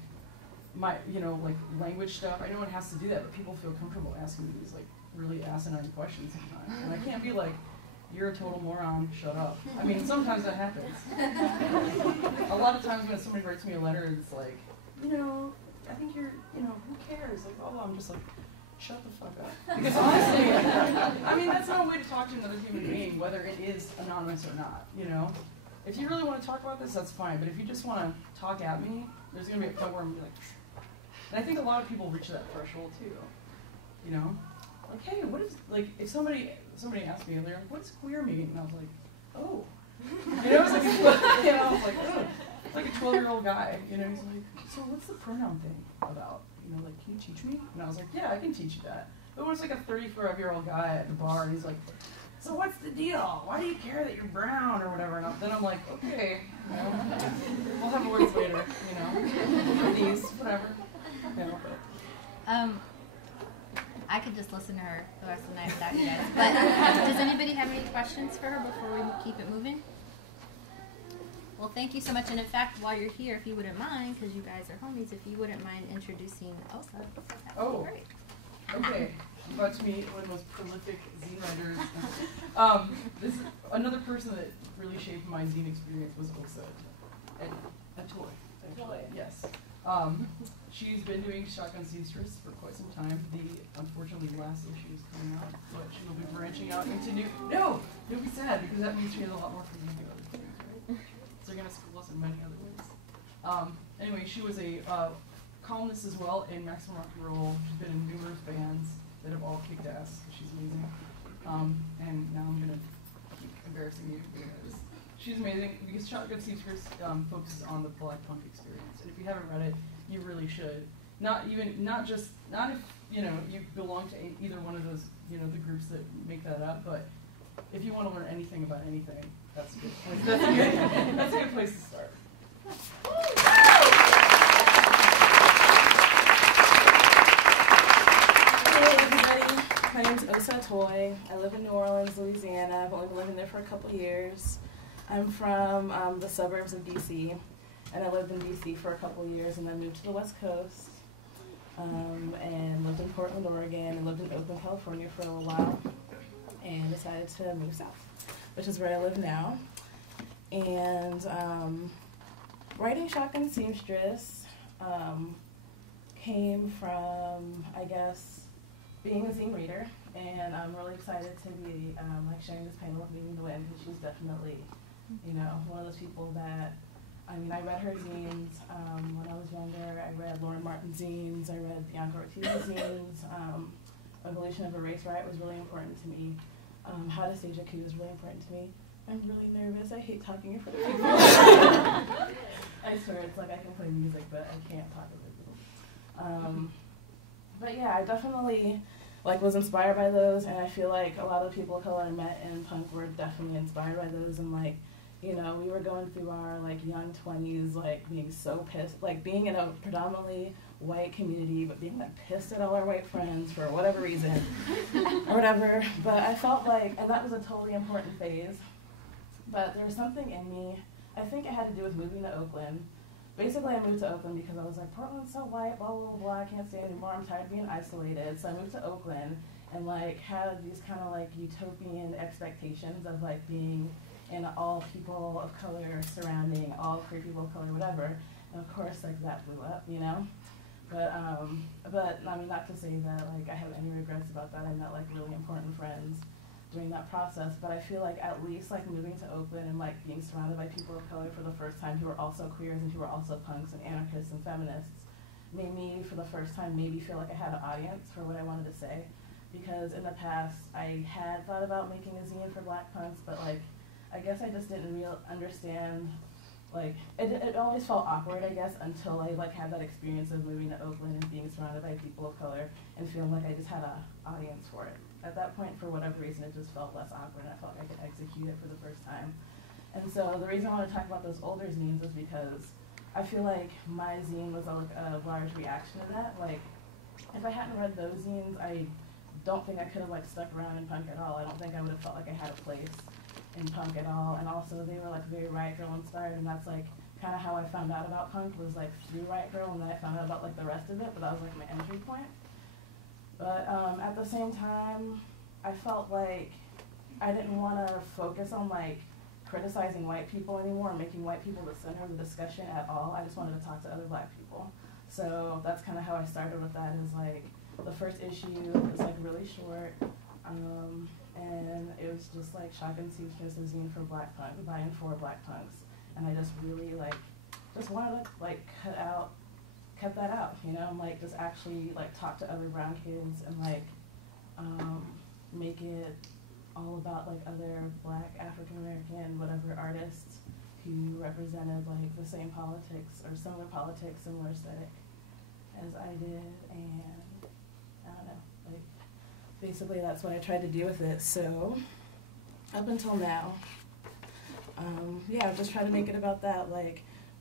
my, you know, like, language stuff. I know it has to do that, but people feel comfortable asking me these, like, really asinine questions sometimes. And I can't be like, you're a total moron, shut up. I mean, sometimes that happens. A lot of times when somebody writes me a letter, it's like, you know, I think you're, you know, who cares? Like, oh, I'm just like, shut the fuck up. Because honestly, I mean, that's not a way to talk to another human being, whether it is anonymous or not, you know? If you really want to talk about this, that's fine. But if you just want to talk at me, there's going to be a point where I'm going to be like, and I think a lot of people reach that threshold too, you know? Like, hey, what is, like, if somebody asked me earlier, like, what does queer mean? And I was like, oh. You know, I was like, oh. It's like a 12-year-old guy, you know, he's like, so what's the pronoun thing about? You know, like, can you teach me? And I was like, yeah, I can teach you that. But it was like a 35-year-old guy at the bar, and he's like, so what's the deal? Why do you care that you're brown or whatever? And then I'm like, okay, you know, we'll have words later, you know, these, whatever. You know, but. I could just listen to her the rest of the night without you guys. But does anybody have any questions for her before we keep it moving? Well, thank you so much. And in fact, while you're here, if you wouldn't mind, because you guys are homies, if you wouldn't mind introducing Elsa, that would be great. Okay. I'm about to meet one of the most prolific zine writers. This is another person that really shaped my zine experience was Elsa. Atoe, actually. Yes. She's been doing Shotgun Seamstress for quite some time. Unfortunately, last issue is coming out, but she will be branching out into new. No, you'll be sad because that means she has a lot more for you to do other things, right? So they're gonna school us in many other ways. Anyway, she was a columnist as well in Maximum Rock and Roll. She's been in numerous bands that have all kicked ass. She's amazing. And now I'm gonna keep embarrassing you because she's amazing. Because Shotgun Seamstress focuses on the black punk experience, and if you haven't read it, you really should. Not if you belong to either one of those the groups that make that up, but if you want to learn anything about anything, that's good. That's a good place to start. Hey everybody, my name is Atoe. I live in New Orleans, Louisiana. I've only been living there for a couple years. I'm from the suburbs of DC, and I lived in DC for a couple years, and then moved to the West Coast, and lived in Portland, Oregon, and lived in Oakland, California for a little while, and decided to move south, which is where I live now. And writing Shotgun Seamstress came from, I guess, being a zine reader, and I'm really excited to be sharing this panel with Nguyen, because she's definitely, one of those people that, I read her zines when I was younger. I read Lauren Martin's zines. I read Bianca Ortiz's zines. Evolution of a Race Riot was really important to me. How to Stage a Coup was really important to me. I'm really nervous. I hate talking in front of people. I swear, it's like I can play music, but I can't talk with people. But yeah, I definitely was inspired by those, and I feel like a lot of people of color I met in punk were definitely inspired by those, and we were going through our young 20s, being so pissed, being in a predominantly white community, but being pissed at all our white friends for whatever reason, or whatever. But I felt and that was a totally important phase. But there was something in me. I think it had to do with moving to Oakland. Basically, I moved to Oakland because I was like, Portland's so white, blah, blah, blah, I can't stay anymore, I'm tired of being isolated. So I moved to Oakland and had these kind of utopian expectations of being in all people of color surrounding all queer people of color, whatever. And of course, that blew up, But not to say that I have any regrets about that. I met really important friends during that process, but I feel at least moving to Oakland and being surrounded by people of color for the first time who are also queers and who are also punks and anarchists and feminists made me for the first time maybe feel I had an audience for what I wanted to say, because in the past I had thought about making a zine for black punks, but I guess I just didn't understand, it always felt awkward, I guess, until I had that experience of moving to Oakland and being surrounded by people of color and feeling I just had an audience for it. At that point, for whatever reason, it just felt less awkward, and I felt I could execute it for the first time. And so the reason I want to talk about those older zines is because I feel my zine was a large reaction to that. If I hadn't read those zines, I don't think I could have stuck around in punk at all. I don't think I would have felt I had a place in punk at all. And also, they were very Riot Girl inspired, and that's kind of how I found out about punk was through Riot Girl, and then I found out about the rest of it. But that was my entry point. But at the same time, I felt I didn't want to focus on criticizing white people anymore, or making white people the center of the discussion at all. I just wanted to talk to other black people. So that's kind of how I started with that. Is the first issue was really short, and it was just Shotgun Seamstress, a zine for black punk, by and for black punks. And I just really just wanted to cut that out, just actually talk to other brown kids and make it all about other black, African American, whatever artists who represented the same politics or similar politics, similar aesthetic as I did, and I don't know, basically that's what I tried to do with it. So up until now, yeah, I've just tried to make it about that,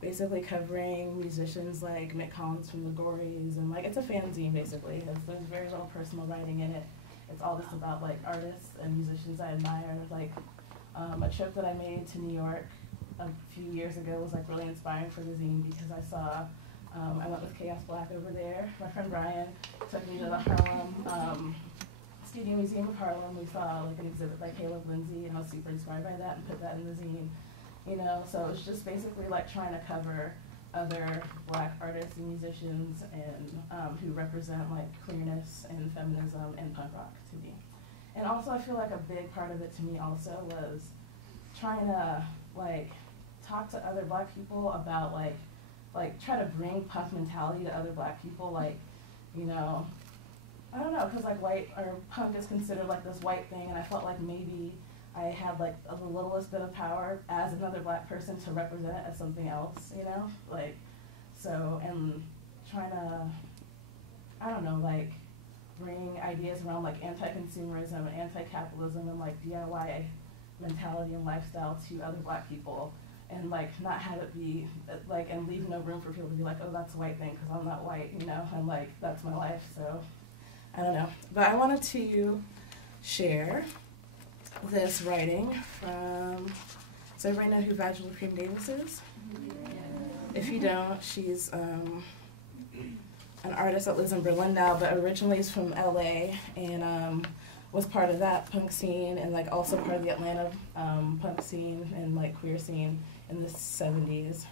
basically covering musicians like Mick Collins from the Gories, and like it's a fanzine basically. There's very little personal writing in it. It's all just about like artists and musicians I admire. Like a trip that I made to New York a few years ago was like really inspiring for the zine because I saw, I went with Chaos Black over there. My friend Brian took me to the Harlem Studio Museum of Harlem. We saw like an exhibit by Caleb Lindsay, and I was super inspired by that and put that in the zine. You know, so it's just basically like trying to cover other Black artists and musicians and who represent like queerness and feminism and punk rock to me. And also I feel like a big part of it to me also was trying to like talk to other Black people about like try to bring punk mentality to other Black people, like, you know, I don't know, because like white or punk is considered like this white thing, and I felt like maybe I had like the littlest bit of power as another Black person to represent it as something else, you know, like, so, and trying to, I don't know, like bring ideas around like anti-consumerism and anti-capitalism and like DIY mentality and lifestyle to other Black people, and like not have it be like, and leave no room for people to be like, oh, that's a white thing because I'm not white, you know, and like that's my life. So I don't know, but I wanted to share this writing from, does everybody know who Vaginal Cream Davis is? If you don't, she's an artist that lives in Berlin now, but originally is from LA, and was part of that punk scene, and like also part of the Atlanta punk scene and like queer scene in the 70s.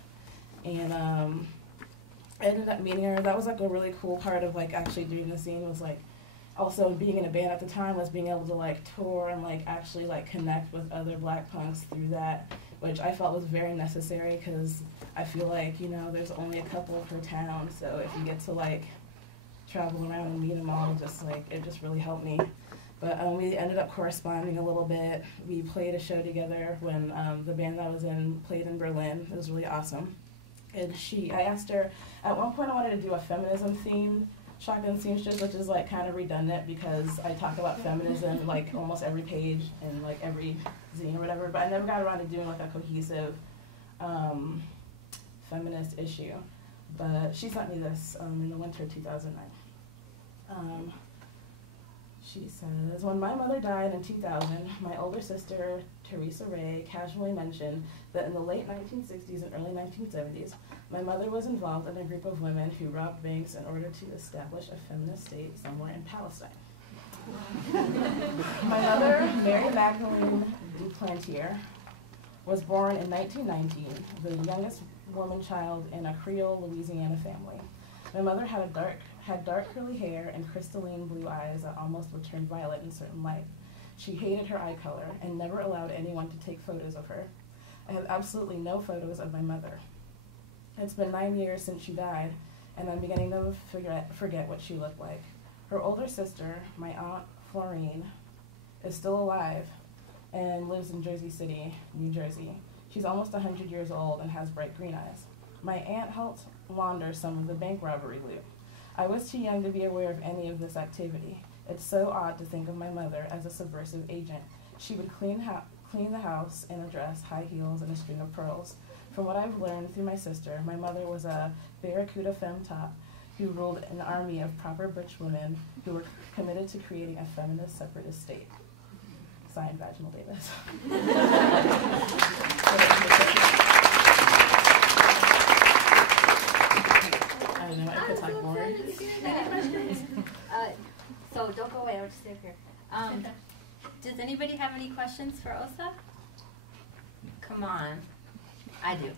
And I ended up meeting her. That was like a really cool part of like actually doing the scene, was like also being in a band at the time, was being able to like tour and like actually like connect with other Black punks through that, which I felt was very necessary because I feel like, you know, there's only a couple per town, so if you get to like travel around and meet them all, just like, it just really helped me. But we ended up corresponding a little bit. We played a show together when the band that I was in played in Berlin. It was really awesome. And I asked her, at one point I wanted to do a feminism theme Shotgun Seamstress, which is like kind of redundant because I talk about feminism like almost every page and like every zine or whatever, but I never got around to doing like a cohesive feminist issue. But she sent me this in the winter of 2009. She says, when my mother died in 2000, my older sister, Teresa Ray, casually mentioned that in the late 1960s and early 1970s, my mother was involved in a group of women who robbed banks in order to establish a feminist state somewhere in Palestine. My mother, Mary Magdalene Duplantier, was born in 1919, the youngest woman child in a Creole Louisiana family. My mother had dark curly hair and crystalline blue eyes that almost would turn violet in certain light. She hated her eye color and never allowed anyone to take photos of her. I have absolutely no photos of my mother. It's been 9 years since she died, and I'm beginning to forget what she looked like. Her older sister, my aunt Florine, is still alive and lives in Jersey City, New Jersey. She's almost 100 years old and has bright green eyes. My aunt helped launder some of the bank robbery loot. I was too young to be aware of any of this activity. It's so odd to think of my mother as a subversive agent. She would clean the house in a dress, high heels, and a string of pearls. From what I've learned through my sister, my mother was a Barracuda femme-top who ruled an army of proper butch women who were committed to creating a feminist separatist state. Signed, Vaginal Davis. I don't know, I could talk more. Any questions? So don't go away, I'll just stay up here. Does anybody have any questions for Osa? Come on. I do.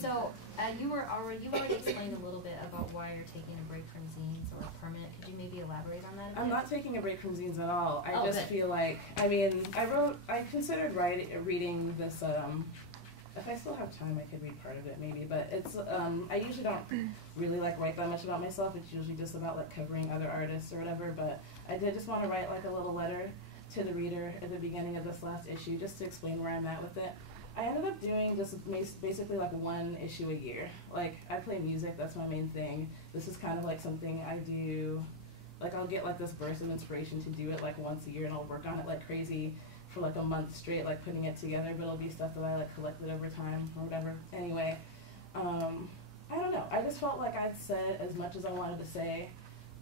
So you already explained a little bit about why you're taking a break from zines or permanent. Could you maybe elaborate on that a bit? I'm not taking a break from zines at all. I just feel like, I mean, I considered reading this, if I still have time I could read part of it maybe, but it's, I usually don't really like write that much about myself. It's usually just about like covering other artists or whatever, but I did just want to write like a little letter to the reader at the beginning of this last issue just to explain where I'm at with it. I ended up doing just basically like one issue a year. Like, I play music, that's my main thing. This is kind of like something I do, like I'll get like this burst of inspiration to do it like once a year and I'll work on it like crazy for like a month straight, like putting it together, but it'll be stuff that I like collected over time or whatever. Anyway, I don't know. I just felt like I'd said as much as I wanted to say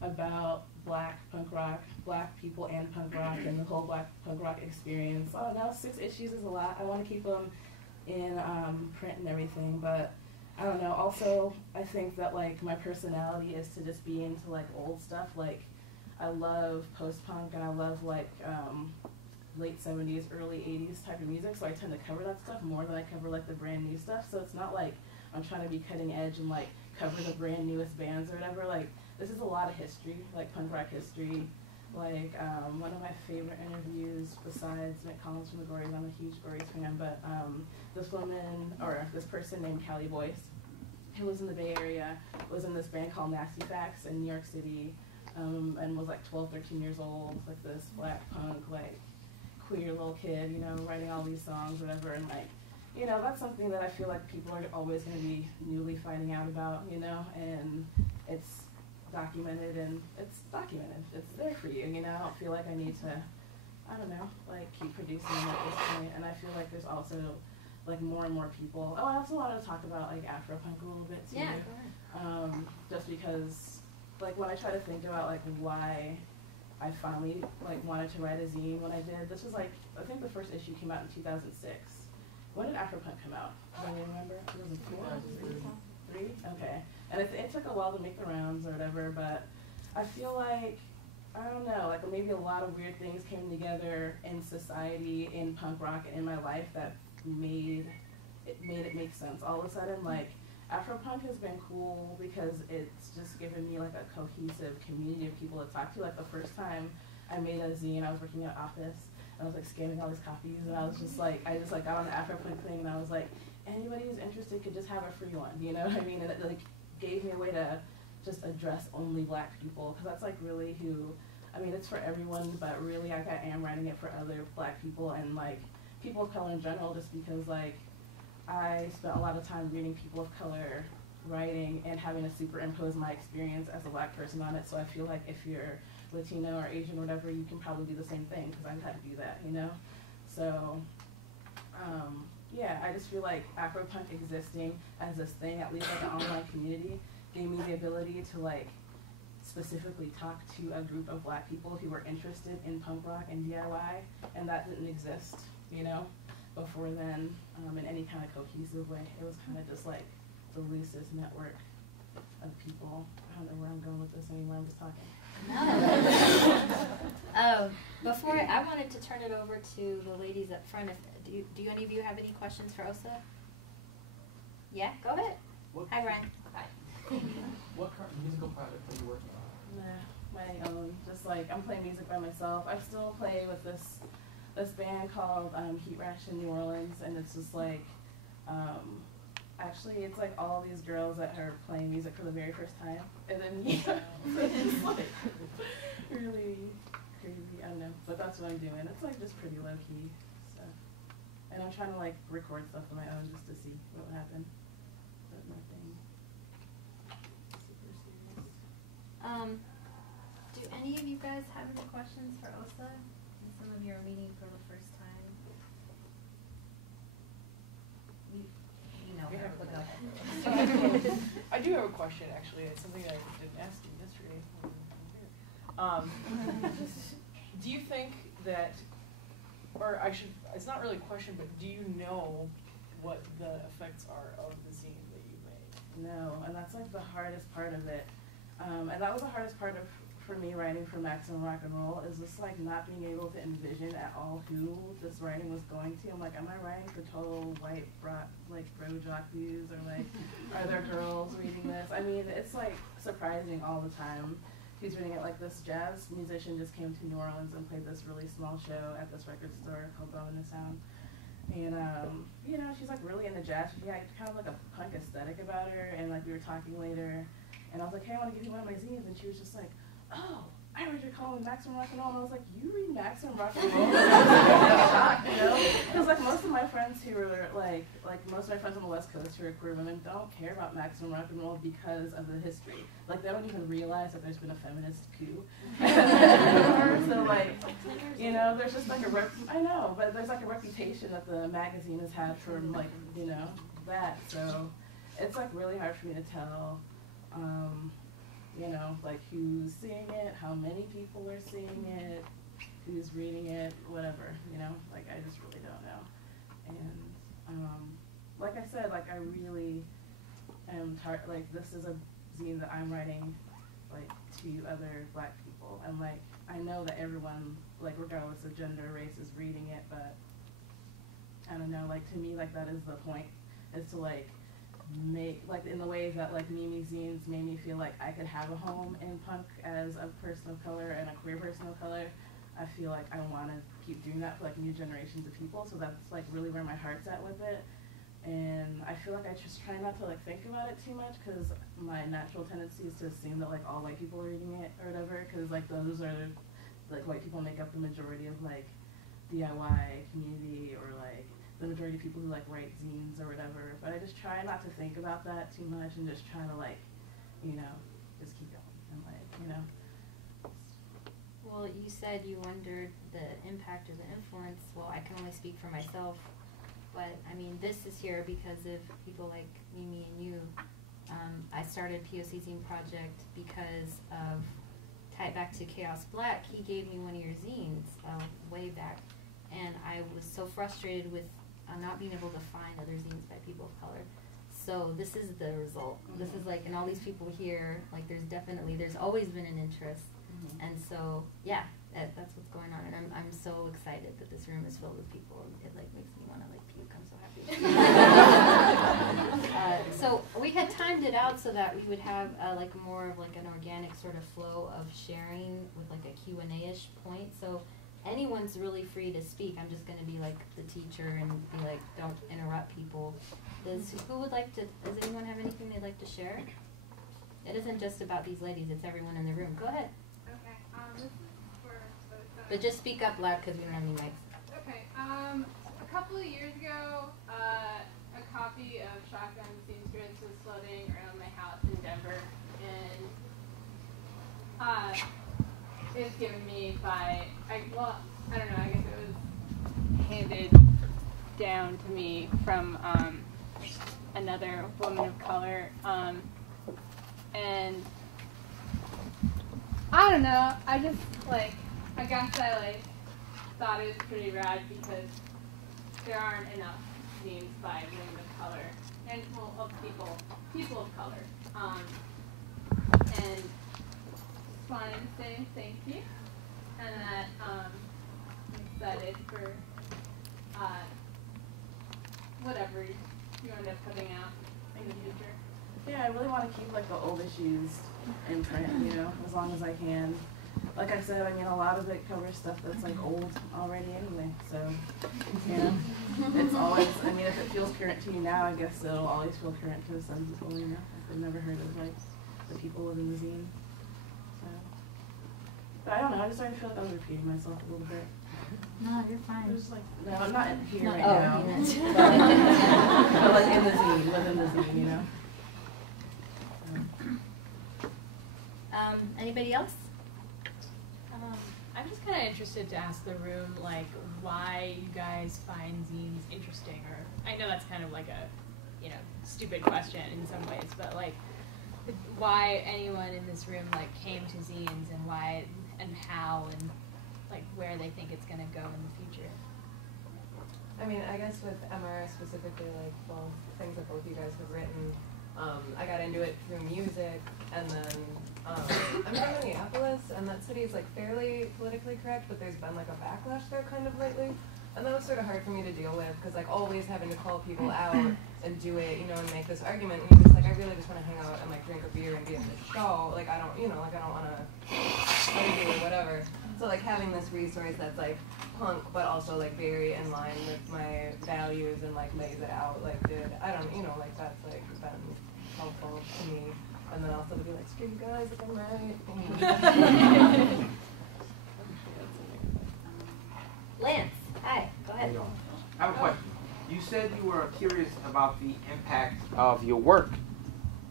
about Black punk rock, Black people and punk rock, and the whole Black punk rock experience. I don't know, 6 issues is a lot. I want to keep them in print and everything, but I don't know. Also, I think that like my personality is to just be into like old stuff. Like I love post-punk and I love like late 70s, early 80s type of music, so I tend to cover that stuff more than I cover like the brand new stuff. So it's not like I'm trying to be cutting edge and like cover the brand newest bands or whatever. Like this is a lot of history, like punk rock history. Like one of my favorite interviews besides Nick Collins from the Gories, I'm a huge Gories fan, but this woman, or this person named Callie Boyce, who lives in the Bay Area, was in this band called Nasty Facts in New York City, and was like 12, 13 years old, like this Black punk, like queer little kid, you know, writing all these songs, whatever, and like, you know, that's something that I feel like people are always going to be newly finding out about, you know, and it's documented and it's documented. It's there for you, you know. I don't feel like I need to, I don't know, like keep producing at this point. And I feel like there's also like more and more people. Oh, I also wanted to talk about like Afropunk a little bit too. Yeah, go ahead. Just because like when I try to think about like why I finally like wanted to write a zine when I did, this was like, I think the first issue came out in 2006. When did Afropunk come out? Do you remember? 2004? 3? Okay. And it took a while to make the rounds or whatever, but I feel like, I don't know, like maybe a lot of weird things came together in society, in punk rock, and in my life that made it make sense. All of a sudden, like, Afropunk has been cool because it's just given me like a cohesive community of people to talk to. Like the first time I made a zine, I was working at an office, and I was like scanning all these copies, and I was just like, I just like got on the Afropunk thing, and I was like, anybody who's interested could just have a free one, you know what I mean? And it like gave me a way to just address only Black people, because that's like really who, I mean, it's for everyone, but really like I am writing it for other Black people and like people of color in general, just because like I spent a lot of time reading people of color writing and having to superimpose my experience as a Black person on it. So I feel like if you're Latino or Asian or whatever, you can probably do the same thing, because I've had to do that, you know? So, yeah, I just feel like Afropunk existing as this thing, at least like an online community, gave me the ability to like specifically talk to a group of Black people who were interested in punk rock and DIY, and that didn't exist, you know, before then, in any kind of cohesive way. It was kind of just like the loosest network of people. I don't know where I'm going with this anymore, I'm just talking. Before I wanted to turn it over to the ladies up front. Do any of you have any questions for Osa? Yeah, go ahead. Hi, Ryan. Hi. What current musical project are you working on? My own. Just like I'm playing music by myself. I still play with this band called Heat Rash in New Orleans, and it's just like actually it's like all these girls that are playing music for the very first time, and then it's like really crazy. I don't know, but that's what I'm doing. It's like just pretty low key stuff, and I'm trying to like record stuff on my own just to see what would happen. But nothing super serious. Do any of you guys have any questions for Osa? Some of you are meeting for the first time. You know her, but go ahead. I do have a question, actually. It's something I didn't ask you yesterday. Do you think that, or it's not really a question, but do you know what the effects are of the zine that you made? No, and that's like the hardest part of it. And that was the hardest part for me writing for Maximum Rock and Roll, is just like not being able to envision at all who this writing was going to. I'm like, am I writing for total white like bro jock views, or like are there girls reading this? I mean, it's like surprising all the time who's reading it. Like this jazz musician just came to New Orleans and played this really small show at this record store called Bonus Sound. And you know, she's like really into jazz. She had kind of like a punk aesthetic about her, and like we were talking later, and I was like, hey, I want to give you one of my zines, and she was just like, oh, I read your column, Maximum Rock and Roll, and I was like, you read Maximum Rock and Roll? I was shocked, you know? Because like most of my friends who are like most of my friends on the West Coast who are queer women don't care about Maximum Rock and Roll because of the history. Like they don't even realize that there's been a feminist coup. So like, you know, there's just like I know, but there's like a reputation that the magazine has had from like, you know, that. So it's like really hard for me to tell. You know, like who's seeing it, how many people are seeing it, who's reading it, whatever, you know, like I just really don't know. And like I said, like I really am like this is a zine that I'm writing like to other Black people, and like I know that everyone, like regardless of gender or race, is reading it, but I don't know, like to me, like that is the point, is to like make, like in the ways that like Mimi Zines made me feel like I could have a home in punk as a person of color and a queer person of color. I feel like I want to keep doing that for like new generations of people, so that's like really where my heart's at with it. And I feel like I just try not to like think about it too much, because my natural tendency is to assume that like all white people are reading it or whatever, because like those are like white people make up the majority of like DIY community, or like the majority of people who like write zines or whatever. But I just try not to think about that too much, and just try to like, you know, just keep going and like, you know. Well, you said you wondered the impact or the influence. Well, I can only speak for myself, but I mean, this is here because of people like Mimi and you. I started POC Zine Project because of, tied back to Chaos Black, he gave me one of your zines way back, and I was so frustrated with not being able to find other zines by people of color. So this is the result. This is like, and all these people here, like there's always been an interest. And so, yeah, that's what's going on. And I'm so excited that this room is filled with people. It like makes me want to like puke. I'm so happy. So we had timed it out so that we would have like more of like an organic sort of flow of sharing with like a Q&A-ish point. So anyone's really free to speak. I'm just going to be like the teacher and be like, don't interrupt people. Who would like to, does anyone have anything they'd like to share? It isn't just about these ladies, it's everyone in the room. Go ahead. Okay, this is for both. But just speak up loud because we don't have any mics. Okay, a couple of years ago, a copy of Shotgun Seamstress was floating around my house in Denver, and it was given me by, I don't know, I guess it was handed down to me from another woman of color, and I don't know, I just like, I guess I like thought it was pretty rad because there aren't enough zines by women of color and well, of people of color, and just wanted to say thank you, and that I'm excited for whatever you end up putting out in the future. Yeah, I really want to keep like the old issues in print, you know, as long as I can. Like I said, I mean, a lot of it covers stuff that's like old already anyway, so, you know, it's always, I mean, if it feels current to you now, I guess it'll always feel current to some people, you know, if they've never heard of like the people within the zine. So, but I don't know, I just started to feel like I was repeating myself a little bit. No, you're fine. It was like, no, I'm not here right oh, now. But, but like in the zine, within the zine, you know. Anybody else? I'm just kind of interested to ask the room, like, why you guys find zines interesting, or I know that's kind of like a, you know, stupid question in some ways, but like, why anyone in this room like came to zines and why and how and like where they think it's gonna go in the future. I mean, I guess with MR specifically, like, well, things that both you guys have written, I got into it through music, and then I'm from Minneapolis, and that city is like fairly politically correct, but there's been like a backlash there kind of lately, and that was sort of hard for me to deal with, because like always having to call people out and do it, you know, and make this argument, and you're just like, I really just want to hang out and like drink a beer and be at the show, like I don't, you know, like I don't want to argue or whatever. So like having this resource that's like punk, but also like very in line with my values and like lays it out, like I don't, you know, like that's like been helpful to me. and then also to be like, screw you guys if I'm right. Lance, hi, go ahead. I have a question. You said you were curious about the impact of your work.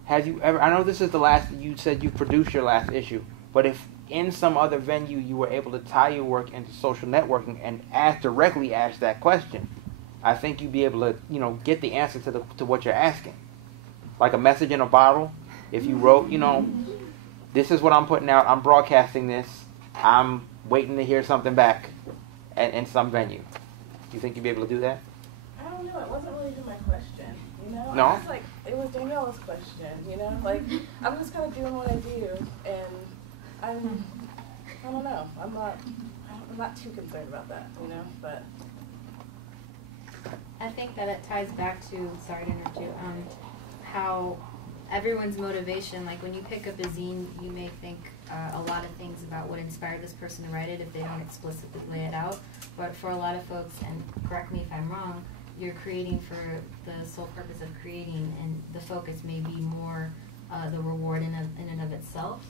Have you ever, I know this is the last, you said you produced your last issue, but if in some other venue you were able to tie your work into social networking and directly ask that question, I think you'd be able to, get the answer to what you're asking. Like a message in a bottle. If you wrote, this is what I'm putting out, I'm broadcasting this, I'm waiting to hear something back in some venue. Do you think you'd be able to do that? I don't know. It wasn't really even my question, No? I was like, it was Daniela's question, Like, I'm just kind of doing what I do, and I don't know. I'm not too concerned about that, but. I think that it ties back to, sorry to interrupt you, how everyone's motivation, like when you pick up a zine, you may think a lot of things about what inspired this person to write it if they don't explicitly lay it out. But for a lot of folks, and correct me if I'm wrong, you're creating for the sole purpose of creating, and the focus may be more the reward in and of itself.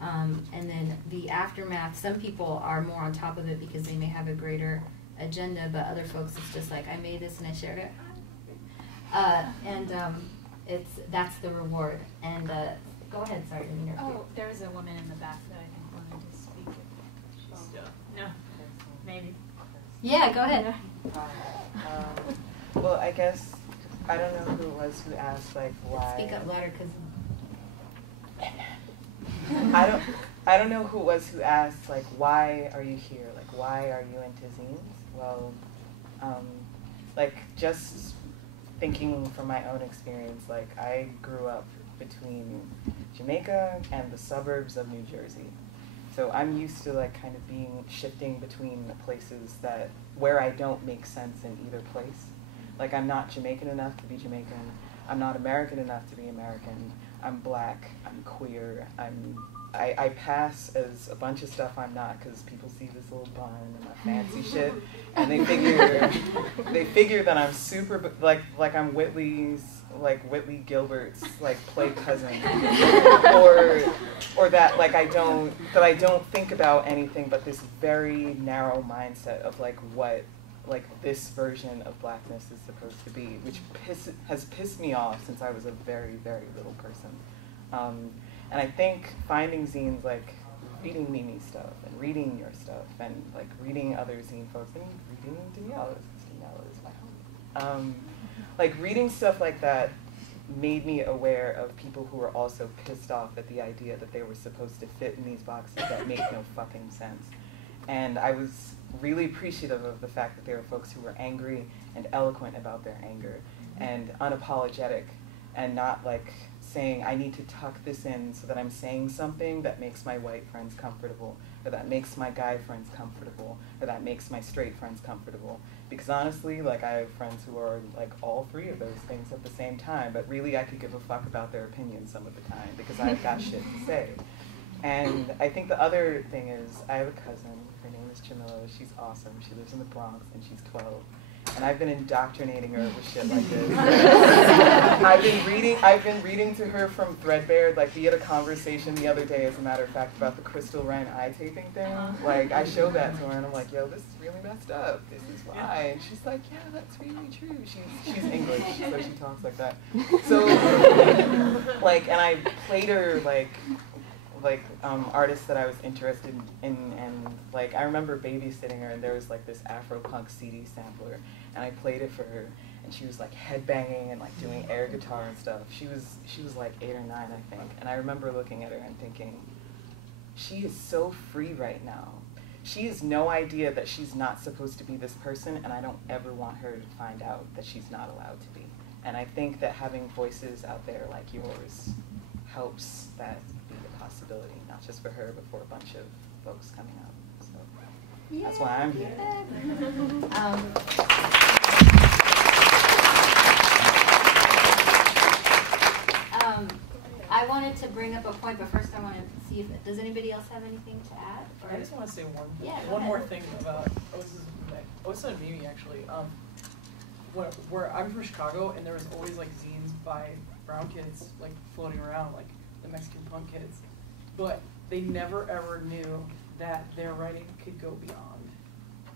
And then the aftermath, some people are more on top of it because they may have a greater agenda, but other folks it's just like, I made this and I shared it. That's the reward. And go ahead, sorry to interrupt you. Oh, there was a woman in the back that I think wanted to speak. She's still, no, maybe. Yeah, go ahead. Well, I guess, I don't know who it was who asked, like, why. Speak up louder, because I don't know who it was who asked, like, why are you here? Like, why are you into zines? Well, like, just thinking from my own experience, like, I grew up between Jamaica and the suburbs of New Jersey. So I'm used to, like, kind of shifting between the places where I don't make sense in either place. Like, I'm not Jamaican enough to be Jamaican. I'm not American enough to be American. I'm black, I'm queer, I pass as a bunch of stuff I'm not, because people see this little bun and my fancy shit, and they figure that I'm super, like I'm Whitley Gilbert's, like, play cousin, or that, like, I don't think about anything but this very narrow mindset of, like, what, like, this version of blackness is supposed to be, which has pissed me off since I was a very, very little person. And I think finding zines, like reading Mimi stuff and reading your stuff and, like, reading other zine folks and reading Daniela's, because Daniela is my homie. Like, reading stuff like that made me aware of people who were also pissed off at the idea that they were supposed to fit in these boxes that make no fucking sense. And I was really appreciative of the fact that there were folks who were angry and eloquent about their anger and unapologetic and not, like, saying, I need to tuck this in so that I'm saying something that makes my white friends comfortable, or that makes my guy friends comfortable, or that makes my straight friends comfortable. Because honestly, like, I have friends who are, like, all three of those things at the same time, but really I could give a fuck about their opinions some of the time because I've got shit to say. And I think the other thing is, I have a cousin, her name is Jamila, she's awesome, she lives in the Bronx and she's 12. And I've been indoctrinating her with shit like this. I've been reading to her from Threadbare. Like, we had a conversation the other day, as a matter of fact, about the Crystal Wren eye taping thing. Like, I showed that to her, and I'm like, yo, this is really messed up. This is why. And she's like, yeah, that's really true. She's English, so she talks like that. So, like, and I played her, like artists that I was interested in, and, like, I remember babysitting her, and there was, like, this Afro-punk CD sampler, and I played it for her, and she was, like, headbanging and, like, doing air guitar and stuff. She was like 8 or 9, I think, and I remember looking at her and thinking, she is so free right now. She has no idea that she's not supposed to be this person, and I don't ever want her to find out that she's not allowed to be. And I think that having voices out there like yours helps that be a possibility, not just for her, but for a bunch of folks coming out. So that's why I'm here. I wanted to bring up a point, but first I want to see if, does anybody else have anything to add? Or? I just want to say one more thing about Osa and Mimi, actually. Where I'm from Chicago, and there was always, like, zines by brown kids, like, floating around, like the Mexican punk kids, but they never ever knew that their writing could go beyond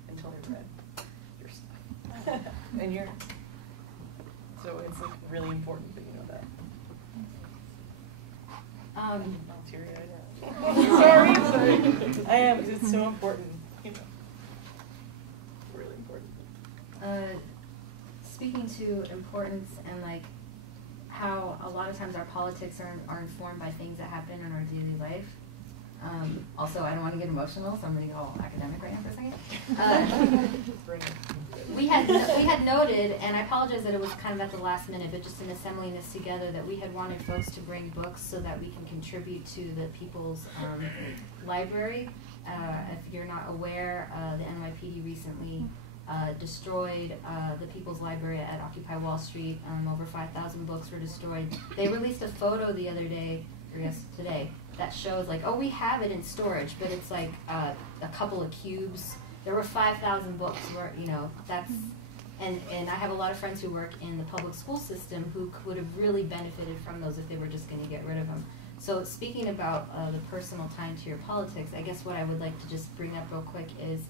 until they read your stuff and yours. So it's like really important that you know that. Sorry. I am, because it's so important. You know, really important. Speaking to importance and like how a lot of times our politics are informed by things that happen in our daily life. Also, I don't want to get emotional, so I'm going to get all academic right now for a second. We had noted, and I apologize that it was kind of at the last minute, but just in assembling this together, that we had wanted folks to bring books so that we can contribute to the People's Library. If you're not aware, the NYPD recently destroyed the People's Library at Occupy Wall Street. Over 5,000 books were destroyed. They released a photo the other day, or yes, today, that shows like, oh, we have it in storage, but it's like a couple of cubes. There were 5,000 books where, you know, that's, and I have a lot of friends who work in the public school system who would have really benefited from those if they were just going to get rid of them. So speaking about the personal time to your politics, I guess what I would like to just bring up real quick is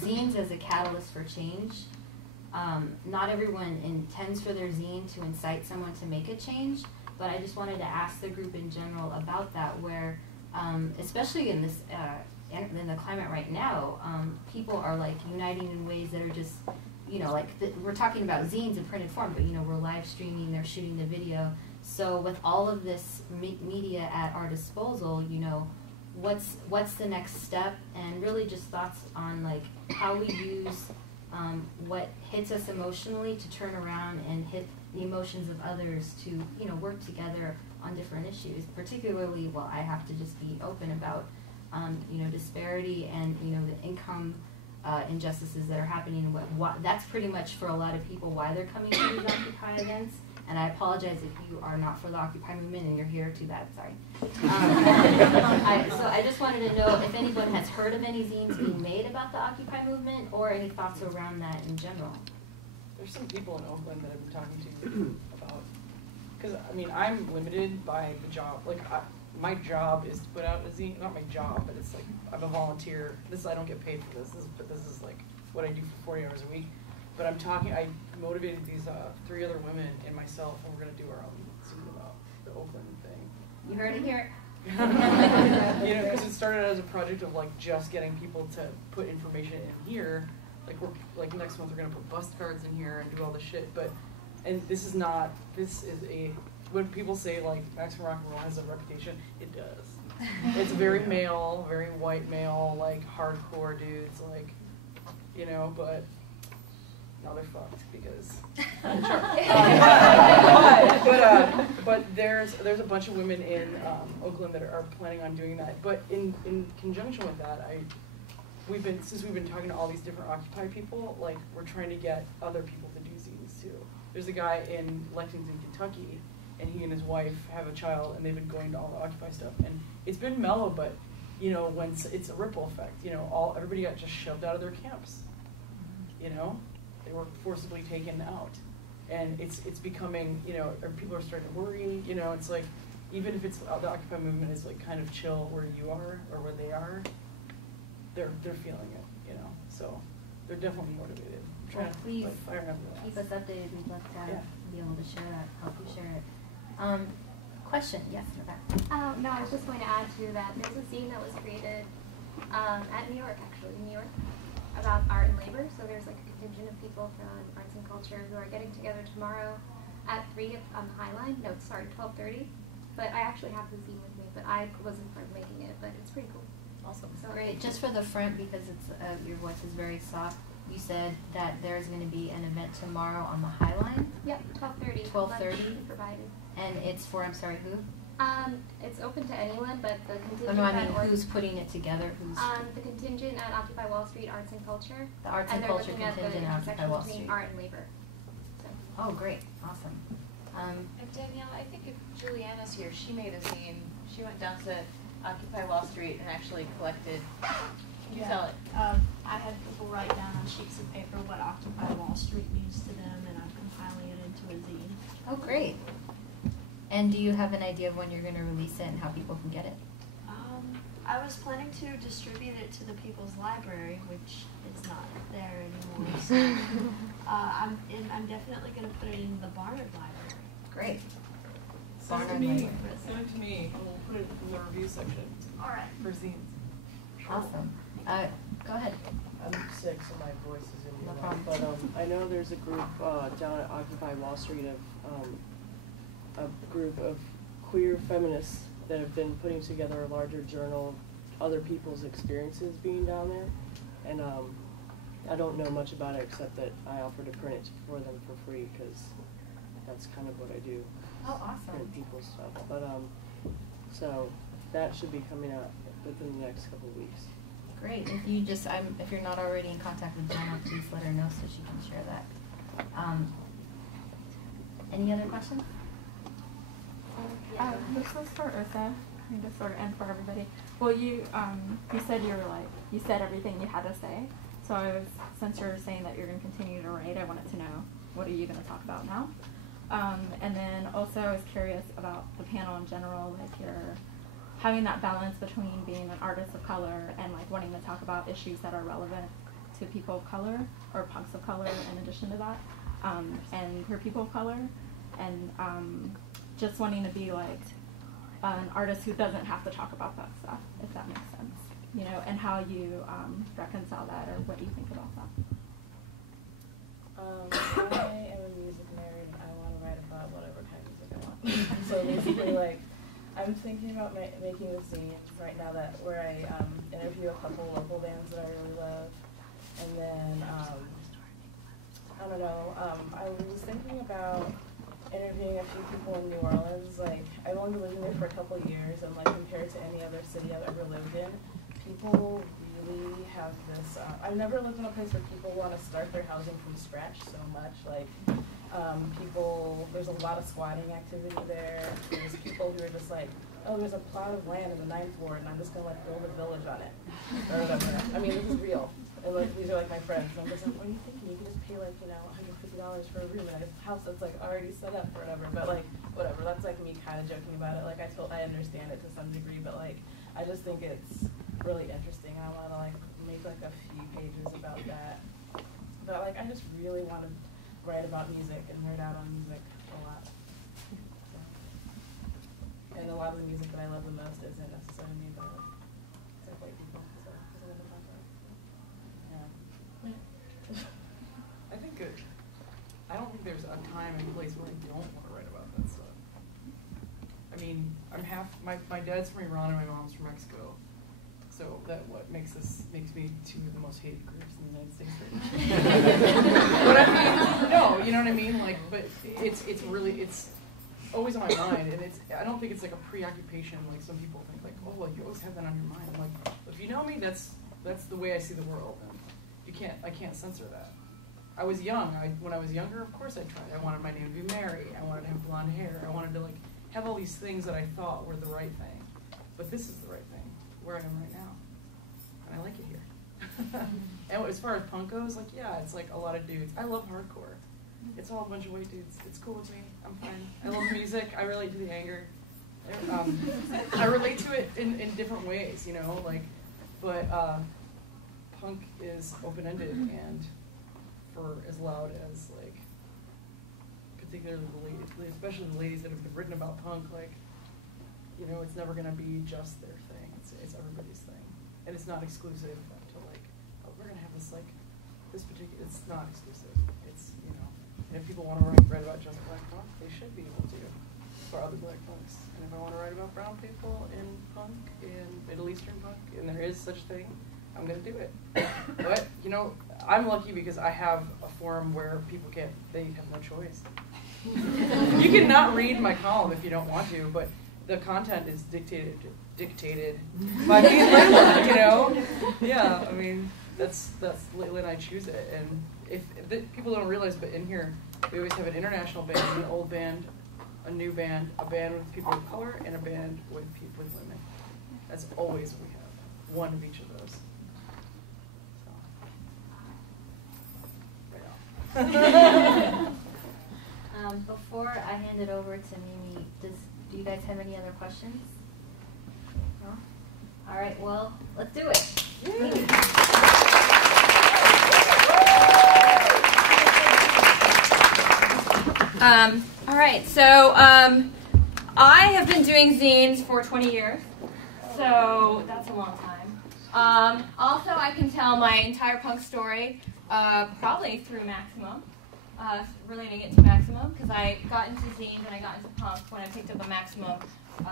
zines as a catalyst for change. Not everyone intends for their zine to incite someone to make a change, but I just wanted to ask the group in general about that, where, especially in this, in the climate right now, people are like uniting in ways that are just, you know, like we're talking about zines in printed form, but you know, we're live streaming, they're shooting the video. So with all of this media at our disposal, you know, what's the next step, and really just thoughts on like how we use what hits us emotionally to turn around and hit the emotions of others to, you know, work together on different issues. Particularly, well, I have to just be open about, you know, disparity and, you know, the income injustices that are happening. What that's pretty much for a lot of people why they're coming to these Occupy events. And I apologize if you are not for the Occupy movement and you're here too bad, sorry. So I just wanted to know if anyone has heard of any zines being made about the Occupy movement, or any thoughts around that in general. There's some people in Oakland that I've been talking to about, because I mean, I'm limited by the job. Like, my job is to put out a zine, not my job, but it's like, I'm a volunteer. I don't get paid for this, but this is like what I do for 40 hours a week. But I motivated these 3 other women and myself, and we're going to do our own zine about the Oakland thing. You heard it here. You know, because it started as a project of like just getting people to put information in here. Like next month we're going to put bus cards in here and do all this shit. And this is when people say like Maximum Rock and Roll has a reputation, it does. It's very male, very white male, like hardcore dudes, like, you know, but now they're fucked because but there's a bunch of women in Oakland that are planning on doing that. But in conjunction with that, since we've been talking to all these different Occupy people, like we're trying to get other people to do zines too. There's a guy in Lexington, Kentucky, and he and his wife have a child, and they've been going to all the Occupy stuff, and it's been mellow, but you know, when it's a ripple effect, you know, everybody got just shoved out of their camps, you know. They were forcibly taken out, and it's becoming, you know, people are starting to worry, you know. It's like, even if it's the Occupy movement is like kind of chill where you are or where they are, they're feeling it, you know. So they're definitely motivated. I'm trying to please fire enough of that. keep us updated. We'd love to be able to share that, help you share it. Question? Yes, in the back. No, I was just going to add to that. There's a zine that was created at New York, about art and labor. So there's like a contingent of people from arts and culture who are getting together tomorrow at 3 on the High Line. No, sorry, 12:30. But I actually have the zine with me, but I wasn't part of making it. But it's pretty cool. Awesome. So great. Just for the front, because it's your voice is very soft. You said that there's going to be an event tomorrow on the High Line. Yep, 12:30. 12:30. Provided. And it's for, I'm sorry, who? It's open to anyone, but the contingent. Oh, no, I mean, who's putting it together? Who's? The contingent at Occupy Wall Street, Arts and Culture. The Arts and Culture contingent at Occupy Wall Street. Art and labor. So. Oh, great, awesome. And Daniela, I think if Juliana's here, she made a zine. She went down to Occupy Wall Street and actually collected. Can you tell it? I had people write down on sheets of paper what Occupy Wall Street means to them, and I'm compiling it into a zine. Oh, great. And do you have an idea of when you're going to release it and how people can get it? I was planning to distribute it to the People's Library, which is not there anymore. So I'm definitely going to put it in the Barnard Library. Great. Send it to me. Send it to me, and we'll put it in the review section. All right. For zines. Awesome. Go ahead. I'm sick, so my voice is in No the problem. But I know there's a group down at Occupy Wall Street of a group of queer feminists that have been putting together a larger journal of other people's experiences being down there. And I don't know much about it except that I offer to print it for them for free because that's kind of what I do. Oh, awesome. Print people's stuff. But so that should be coming out within the next couple of weeks. Great. If you just, if you're not already in contact with Daniela, please let her know so she can share that. Any other questions? This was for Ursa, I guess, and for everybody. Well, you said you said everything you had to say. So since you're saying that you're going to continue to write, I wanted to know, what are you going to talk about now? And then also I was curious about the panel in general, like you're having that balance between being an artist of color and like wanting to talk about issues that are relevant to people of color or punks of color in addition to that, and queer people of color, and just wanting to be like an artist who doesn't have to talk about that stuff, if that makes sense, you know, and how you reconcile that, or what do you think about that? I am a music nerd. I want to write about whatever kind of music I want. So basically, like, I'm thinking about making a zine right now where I interview a couple local bands that I really love, and then I don't know. I was thinking about interviewing a few people in New Orleans. Like, I've only been living there for a couple of years, and like compared to any other city I've ever lived in, people really have this. I've never lived in a place where people want to start their housing from scratch so much. Like, there's a lot of squatting activity there. There's people who are just like, oh, there's a plot of land in the 9th ward, and I'm just gonna like build a village on it, or whatever. I mean, this is real. And like, these are like my friends. And I'm just like, what are you thinking? You can just pay like, $150 for a room in a house that's like already set up or whatever. But like, whatever. That's like me kind of joking about it. Like, I understand it to some degree, but like, I just think it's really interesting. I want to like make like a few pages about that. But like, I just really want to write about music and nerd out on music a lot. So. And a lot of the music that I love the most isn't necessarily made by like white people. So I think I don't think there's a time and place where I don't want to write about that stuff. I mean, my dad's from Iran and my mom's from Mexico. So makes me two of the most hated groups in the United States right now. But I mean, no, you know what I mean? Like, but it's always on my mind, and I don't think it's like a preoccupation like some people think, like, oh, well, you always have that on your mind. I'm like, if you know me, that's the way I see the world, and I can't censor that. I was young. When I was younger, of course I tried. I wanted my name to be Mary. I wanted to have blonde hair. I wanted to like have all these things that I thought were the right thing. But this is the right thing, where I am right now. And I like it here. And as far as punk goes, like, yeah, it's like a lot of dudes. I love hardcore. It's all a bunch of white dudes. It's cool with me. I'm fine. I love music. I relate to the anger. I relate to it in different ways, you know, like, but punk is open-ended and for as loud as, like, particularly the ladies, especially the ladies that have been written about punk, like, you know, it's never going to be just their thing. It's everybody's thing. And it's not exclusive to, like, oh, we're going to have this, like, this particular, it's not exclusive. It's, you know, and if people want to write about just black punk, they should be able to, for other black punks. And if I want to write about brown people in punk, in Middle Eastern punk, and there is such thing, I'm going to do it. But, you know, I'm lucky because I have a forum where people they have no choice. You can not read my column if you don't want to, but the content is dictated by me and Layla, you know? Yeah, I mean, that's Layla and I choose it. And if people don't realize, but in here, we always have an international band, an old band, a new band, a band with people of color, and a band with people with women. That's always what we have. One of each of those. Before I hand it over to Mimi, do you guys have any other questions? No? All right, well, let's do it. Mimi. All right, so I have been doing zines for 20 years, so that's a long time. Also, I can tell my entire punk story probably through Maximum, relating it to Maximum, because I got into zines and I got into punk when I picked up a Maximum in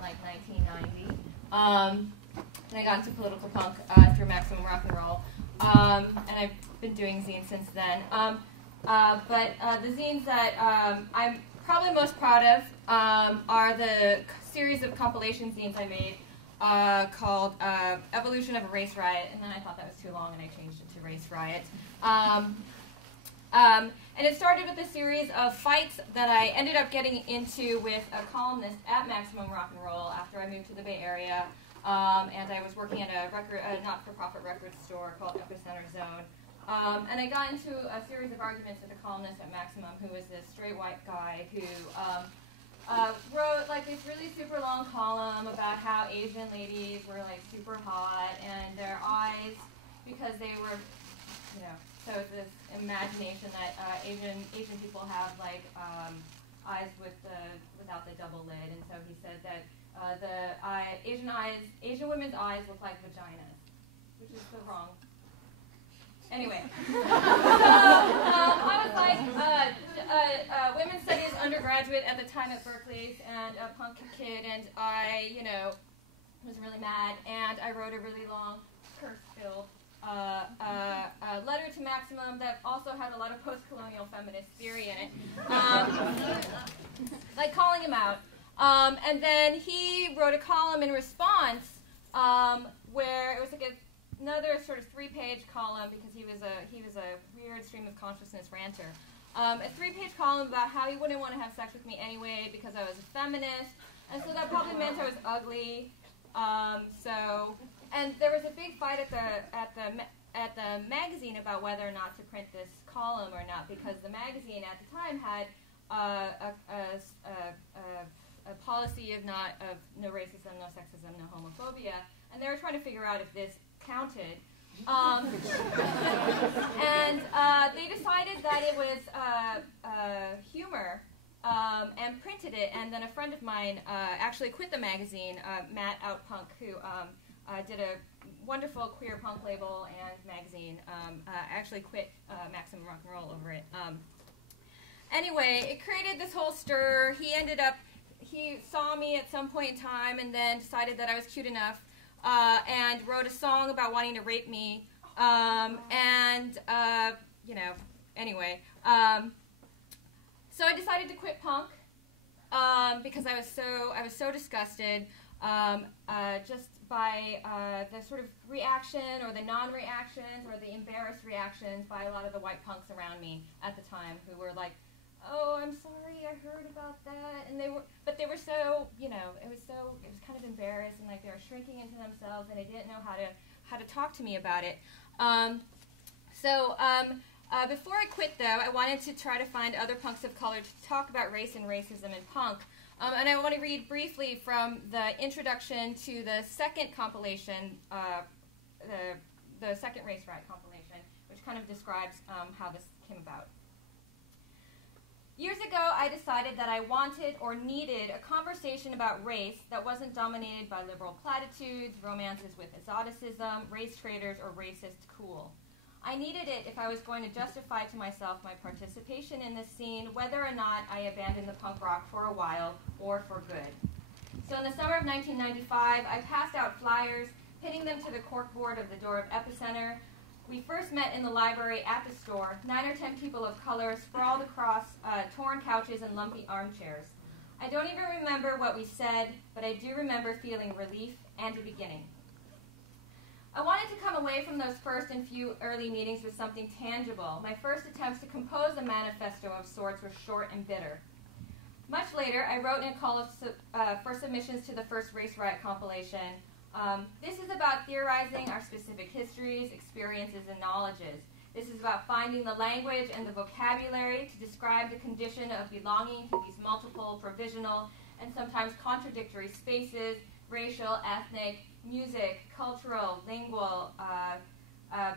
like 1990. And I got into political punk through Maximum Rock and Roll, and I've been doing zines since then. But the zines that I'm probably most proud of are the series of compilation zines I made called Evolution of a Race Riot, and then I thought that was too long and I changed it to Race Riot. And it started with a series of fights that I ended up getting into with a columnist at Maximum Rock and Roll after I moved to the Bay Area, and I was working at a not-for-profit record store called Epicenter Zone. And I got into a series of arguments with a columnist at Maximum who was this straight white guy who wrote like this really super long column about how Asian ladies were like super hot and their eyes, because they were, you know, so it's this imagination that Asian people have like eyes without the double lid, and so he said that Asian women's eyes look like vaginas, which is the wrong. Anyway, so I was like women's studies undergraduate at the time at Berkeley and a punk kid, and I, you know, was really mad, and I wrote a really long curse-filled letter to Maximum that also had a lot of post-colonial feminist theory in it, like calling him out. And then he wrote a column in response where it was like another sort of 3-page column, because he was a weird stream of consciousness ranter. A 3-page column about how he wouldn't want to have sex with me anyway because I was a feminist, and so that probably meant I was ugly. And there was a big fight at the magazine about whether or not to print this column or not, because the magazine at the time had a policy of no racism, no sexism, no homophobia, and they were trying to figure out if this counted. And they decided that it was humor, and printed it, and then a friend of mine actually quit the magazine, Matt Outpunk, who did a wonderful queer punk label and magazine, actually quit Maximum Rock and Roll over it. Anyway, it created this whole stir. He saw me at some point in time and then decided that I was cute enough, and wrote a song about wanting to rape me, you know, anyway. So I decided to quit punk, because I was so disgusted, just by the sort of reaction or the non-reactions or the embarrassed reactions by a lot of the white punks around me at the time, who were like, "Oh, I'm sorry, I heard about that," and they were so, you know, it was kind of embarrassed, and like they were shrinking into themselves, and they didn't know how to talk to me about it. Before I quit, though, I wanted to try to find other punks of color to talk about race and racism in punk. And I want to read briefly from the introduction to the second compilation, the second Race Riot compilation, which kind of describes how this came about. Years ago, I decided that I wanted or needed a conversation about race that wasn't dominated by liberal platitudes, romances with exoticism, race traders, or racist cool. I needed it if I was going to justify to myself my participation in this scene, whether or not I abandoned the punk rock for a while or for good. So in the summer of 1995, I passed out flyers, pinning them to the corkboard of the door of Epicenter. We first met in the library at the store, 9 or 10 people of color sprawled across torn couches and lumpy armchairs. I don't even remember what we said, but I do remember feeling relief and a beginning. I wanted to come away from those first and few early meetings with something tangible. My first attempts to compose a manifesto of sorts were short and bitter. Much later, I wrote in a call for submissions to the first Race Riot compilation. This is about theorizing our specific histories, experiences, and knowledges. This is about finding the language and the vocabulary to describe the condition of belonging to these multiple, provisional, and sometimes contradictory spaces, racial, ethnic, music, cultural, lingual,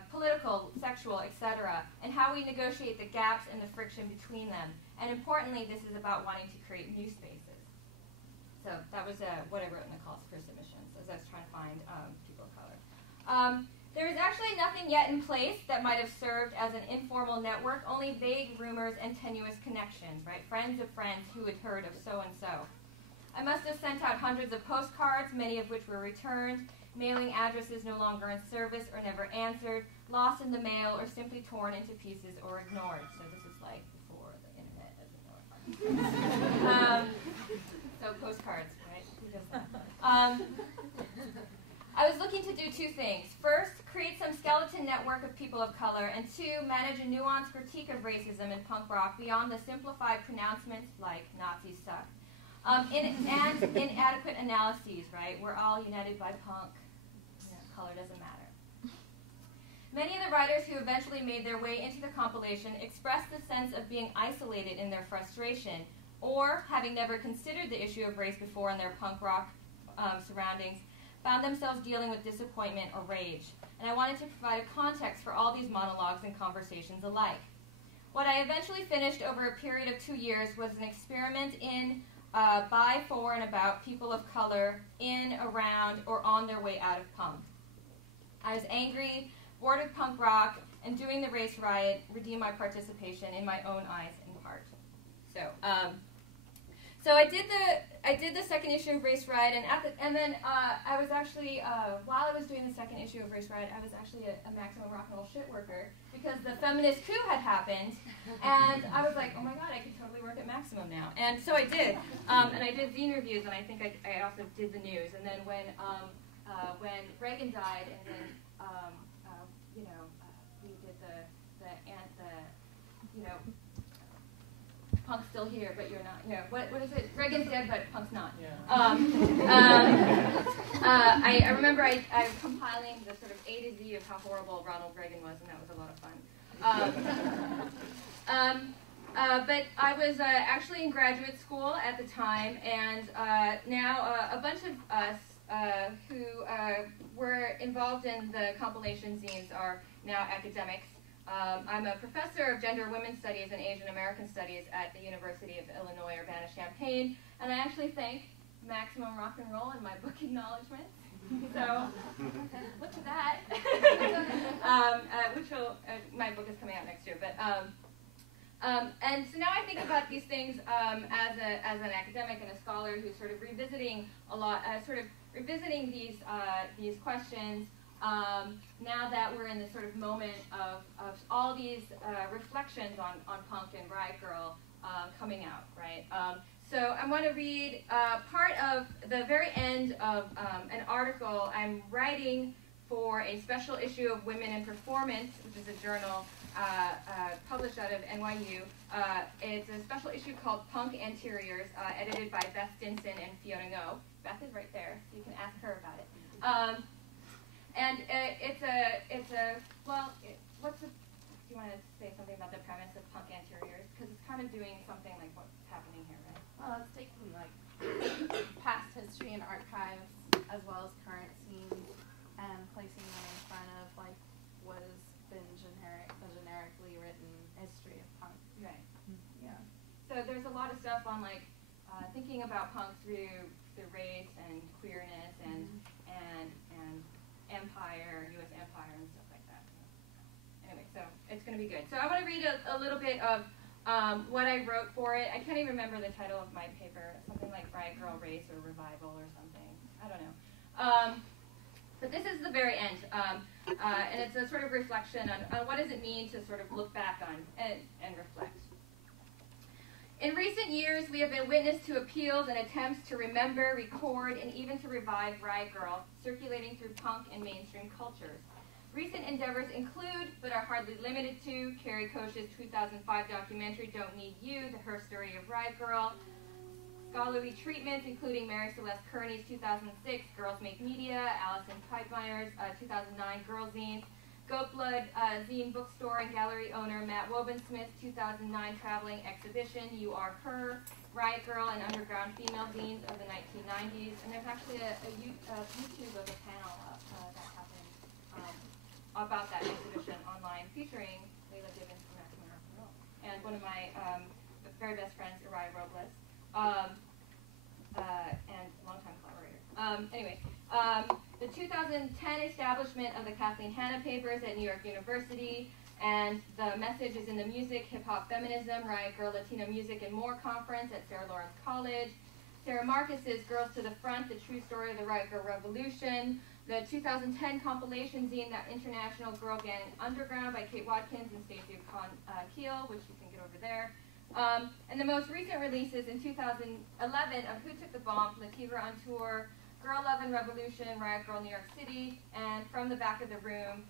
political, sexual, etc., and how we negotiate the gaps and the friction between them. And importantly, this is about wanting to create new spaces. So that was what I wrote in the calls for submissions, as I was trying to find people of color. There is actually nothing yet in place that might have served as an informal network, only vague rumors and tenuous connections, right? Friends of friends who had heard of so-and-so. I must have sent out hundreds of postcards, many of which were returned, mailing addresses no longer in service or never answered, lost in the mail, or simply torn into pieces or ignored. So this is like before the internet, as we know it. So postcards, right? Who does that? I was looking to do two things. First, create some skeleton network of people of color, and two, manage a nuanced critique of racism in punk rock beyond the simplified pronouncements like Nazis suck. And inadequate analyses, right? We're all united by punk. You know, color doesn't matter. Many of the writers who eventually made their way into the compilation expressed the sense of being isolated in their frustration, or, having never considered the issue of race before in their punk rock surroundings, found themselves dealing with disappointment or rage. And I wanted to provide a context for all these monologues and conversations alike. What I eventually finished over a period of 2 years was an experiment in, by, for, and about people of color in, around, or on their way out of punk. I was angry, bored of punk rock, and doing the race riot redeemed my participation in my own eyes and heart. So I did the second issue of Race Riot, and then I was actually while I was doing the second issue of Race Riot, I was actually a Maximum Rock and Roll shit worker because the feminist coup had happened, and I was like, oh my god, I could totally work at Maximum now, and so I did, and I did zine reviews, and I think I also did the news, and then when Reagan died, and then we did the punk's still here, but you're not. You know, what is it? Reagan's dead, but punk's not. Yeah. I remember I was compiling the sort of A to Z of how horrible Ronald Reagan was, and that was a lot of fun. But I was actually in graduate school at the time, and now a bunch of us who were involved in the compilation zines are now academics. I'm a professor of gender and women's studies and Asian American studies at the University of Illinois Urbana-Champaign, and I actually thank Maximum Rock and Roll in my book acknowledgments. So look at that. My book is coming out next year, but and so now I think about these things as an academic and a scholar who's sort of revisiting a lot, revisiting these questions. Now that we're in this sort of moment of all these reflections on punk and Riot Girl coming out, right? So I want to read part of the very end of an article I'm writing for a special issue of Women in Performance, which is a journal published out of NYU. It's a special issue called Punk Anteriors, edited by Beth Stinson and Fiona Ngo. Beth is right there, so you can ask her about it. And do you want to say something about the premise of Punk Anteriors? Because it's kind of doing something like what's happening here, right? Well, it's taking like past history and archives as well as current scenes and placing them in front of like what has been generically written history of punk. Right. Yeah. So there's a lot of stuff on like thinking about punk through race and queerness and empire, U.S. empire, and stuff like that. Anyway, so it's going to be good. So I want to read a little bit of what I wrote for it. I can't even remember the title of my paper. Something like Riot Girl Race or Revival or something. I don't know. But this is the very end. And it's a sort of reflection on what does it mean to sort of look back on and reflect. In recent years, we have been witness to appeals and attempts to remember, record, and even to revive Riot Girl, circulating through punk and mainstream cultures. Recent endeavors include, but are hardly limited to, Carrie Koch's 2005 documentary, Don't Need You, The Her Story of Riot Girl, scholarly treatments, including Mary Celeste Kearney's 2006 Girls Make Media, Alison Pipemeyer's 2009 Girl Zines, Goatblood Zine bookstore and gallery owner Matt Wobensmith's 2009 traveling exhibition, You Are Her, Riot Girl and Underground Female Zines of the 1990s. And there's actually a YouTube of a panel that happened about that exhibition online featuring Layla Gibbons from Maximum Rock and Roll and one of my very best friends, Uriah Robles, and longtime collaborator. The 2010 establishment of the Kathleen Hanna Papers at New York University, and the message is in the Music, Hip Hop Feminism, Riot Girl, Latino Music, and More conference at Sarah Lawrence College. Sarah Marcus's Girls to the Front, The True Story of the Riot Girl Revolution, the 2010 compilation zine, That International Girl Gang Underground by Kate Watkins and Stacey Keel, which you can get over there. And the most recent releases in 2011 of Who Took the Bomb, La Tigre on Tour, Girl Love and Revolution, Riot Girl New York City, and From the Back of the Room,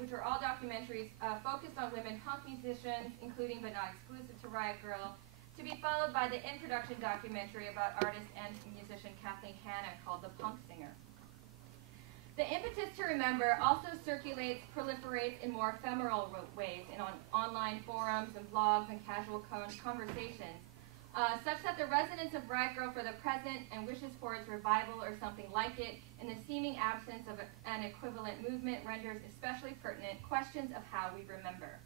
which are all documentaries focused on women punk musicians, including but not exclusive to Riot Girl, to be followed by the in-production documentary about artist and musician Kathleen Hanna called The Punk Singer. The impetus to remember also circulates, proliferates in more ephemeral ways in online forums and blogs and casual conversations, such that the resonance of Riot Girl for the present and wishes for its revival or something like it in the seeming absence of an equivalent movement renders especially pertinent questions of how we remember.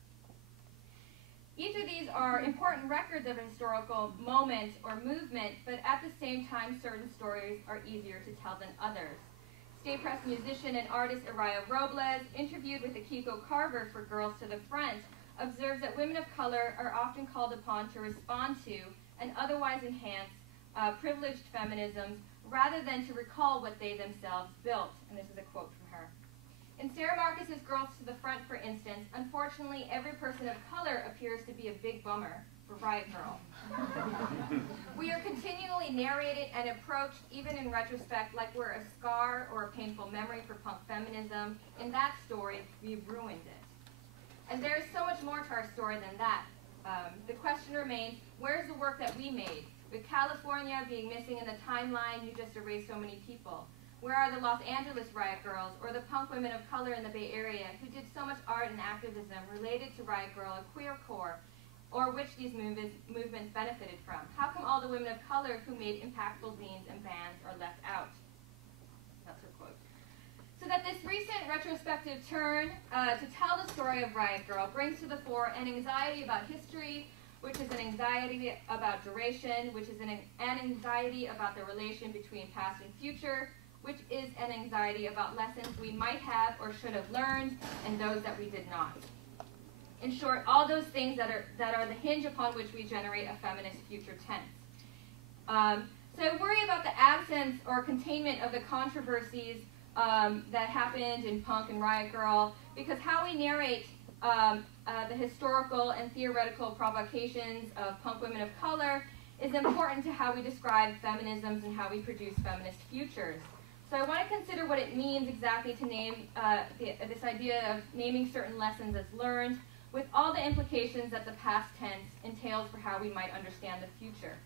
Each of these are important records of a historical moment or movement, but at the same time certain stories are easier to tell than others. State Press musician and artist Uriah Robles, interviewed with Akiko Carver for Girls to the Front, observes that women of color are often called upon to respond to and otherwise enhance privileged feminisms rather than to recall what they themselves built. And this is a quote from her. In Sarah Marcus's Girls to the Front, for instance, unfortunately every person of color appears to be a big bummer for Riot Girl. We are continually narrated and approached, even in retrospect, like we're a scar or a painful memory for punk feminism. In that story, we've ruined it. And there is so much more to our story than that. The question remains, where's the work that we made? With California being missing in the timeline, you just erased so many people. Where are the Los Angeles Riot Girls, or the punk women of color in the Bay Area who did so much art and activism related to Riot Girl and Queer Core, or which these movements benefited from? How come all the women of color who made impactful zines and bands are left out? That's her quote. So that this recent retrospective turn to tell the story of Riot Girl brings to the fore an anxiety about history, which is an anxiety about duration, which is an anxiety about the relation between past and future, which is an anxiety about lessons we might have or should have learned, and those that we did not. In short, all those things that are the hinge upon which we generate a feminist future tense. So I worry about the absence or containment of the controversies that happened in punk and Riot Girl, because how we narrate the historical and theoretical provocations of punk women of color is important to how we describe feminisms and how we produce feminist futures. So I want to consider what it means exactly to name this idea of naming certain lessons as learned, with all the implications that the past tense entails for how we might understand the future.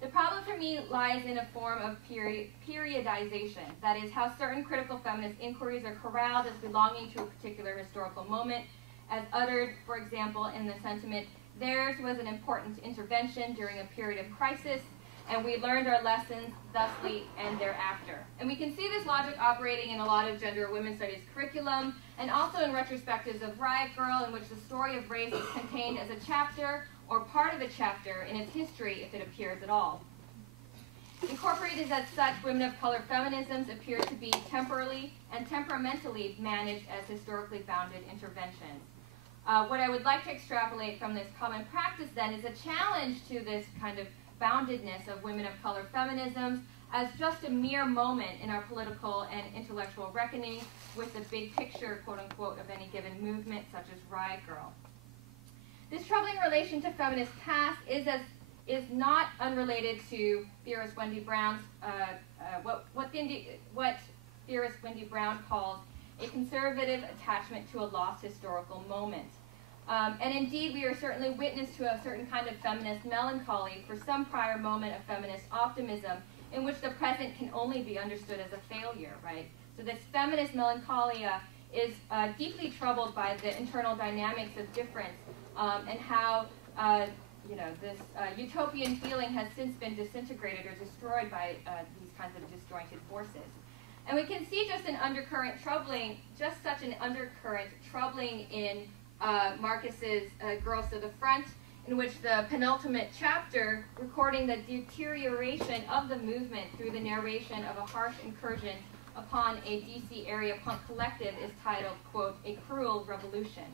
The problem for me lies in a form of periodization, that is, how certain critical feminist inquiries are corralled as belonging to a particular historical moment, as uttered, for example, in the sentiment, theirs was an important intervention during a period of crisis, and we learned our lessons thusly and thereafter. And we can see this logic operating in a lot of gender or women's studies curriculum, and also in retrospectives of Riot Girl, in which the story of race is contained as a chapter or part of a chapter in its history, if it appears at all. Incorporated as such, women of color feminisms appear to be temporally and temperamentally managed as historically bounded interventions. What I would like to extrapolate from this common practice then is a challenge to this kind of boundedness of women of color feminisms as just a mere moment in our political and intellectual reckoning with the big picture, quote unquote, of any given movement such as Riot Girl. This troubling relation to feminist past is not unrelated to theorist Wendy Brown's what theorist Wendy Brown calls a conservative attachment to a lost historical moment. And indeed, we are certainly witness to a certain kind of feminist melancholy for some prior moment of feminist optimism in which the present can only be understood as a failure, right? So this feminist melancholia is deeply troubled by the internal dynamics of difference and how this utopian feeling has since been disintegrated or destroyed by these kinds of disjointed forces. And we can see just such an undercurrent troubling in Marcus's Girls to the Front, in which the penultimate chapter, recording the deterioration of the movement through the narration of a harsh incursion upon a DC area punk collective, is titled, quote, "A Cruel Revolution."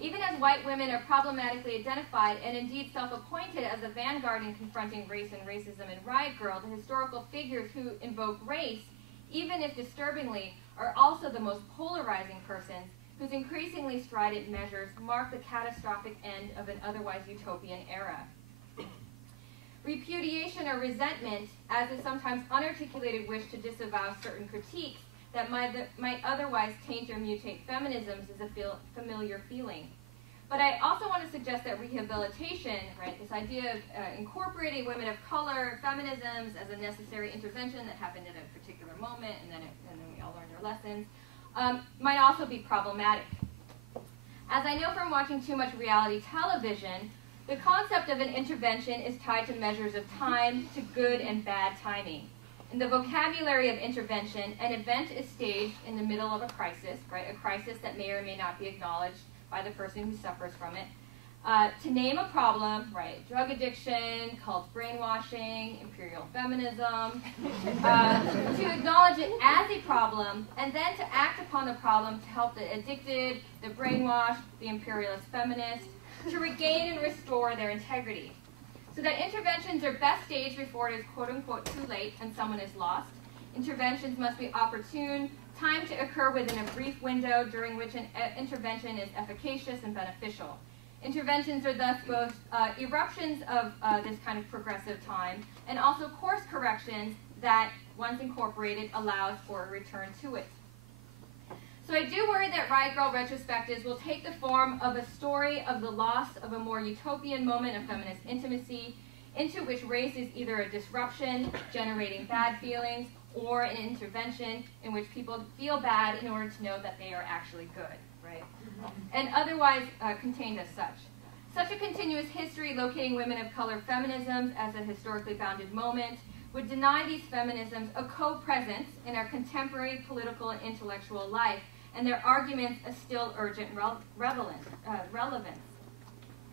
Even as white women are problematically identified and indeed self-appointed as a vanguard in confronting race and racism in Riot Girl, the historical figures who invoke race, even if disturbingly, are also the most polarizing persons whose increasingly strident measures mark the catastrophic end of an otherwise utopian era. Repudiation or resentment, as a sometimes unarticulated wish to disavow certain critiques that might otherwise taint or mutate feminisms, is a familiar feeling. But I also want to suggest that rehabilitation, right, this idea of incorporating women of color, feminisms as a necessary intervention that happened at a particular moment, and then we all learned our lessons, might also be problematic. As I know from watching too much reality television, the concept of an intervention is tied to measures of time, to good and bad timing. In the vocabulary of intervention, an event is staged in the middle of a crisis, right? A crisis that may or may not be acknowledged by the person who suffers from it. To name a problem, right? Drug addiction, cult brainwashing, imperial feminism. To acknowledge it as a problem, and then to act upon the problem to help the addicted, the brainwashed, the imperialist feminist, to regain and restore their integrity. So that interventions are best staged before it is quote-unquote too late and someone is lost. Interventions must be opportune, timed to occur within a brief window during which an intervention is efficacious and beneficial. Interventions are thus both eruptions of this kind of progressive time and also course corrections that, once incorporated, allows for a return to it. So I do worry that Riot Girl retrospectives will take the form of a story of the loss of a more utopian moment of feminist intimacy, into which race is either a disruption, generating bad feelings, or an intervention in which people feel bad in order to know that they are actually good, right? And otherwise contained as such. Such a continuous history locating women of color feminisms as a historically bounded moment would deny these feminisms a co-presence in our contemporary political and intellectual life, and their arguments a still urgent relevance.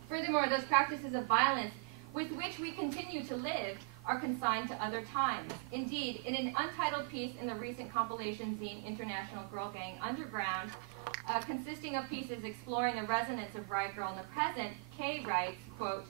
Furthermore, those practices of violence with which we continue to live are consigned to other times. Indeed, in an untitled piece in the recent compilation zine International Girl Gang Underground, consisting of pieces exploring the resonance of Riot Girl in the present, Kay writes, quote,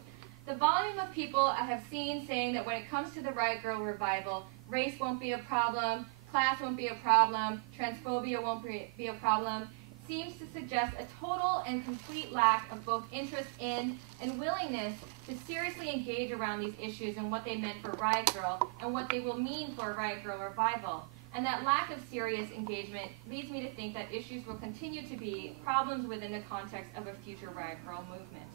"The volume of people I have seen saying that when it comes to the Riot Girl revival, race won't be a problem, class won't be a problem, transphobia won't be a problem, seems to suggest a total and complete lack of both interest in and willingness to seriously engage around these issues and what they meant for Riot Girl and what they will mean for a Riot Girl revival. And that lack of serious engagement leads me to think that issues will continue to be problems within the context of a future Riot Girl movement."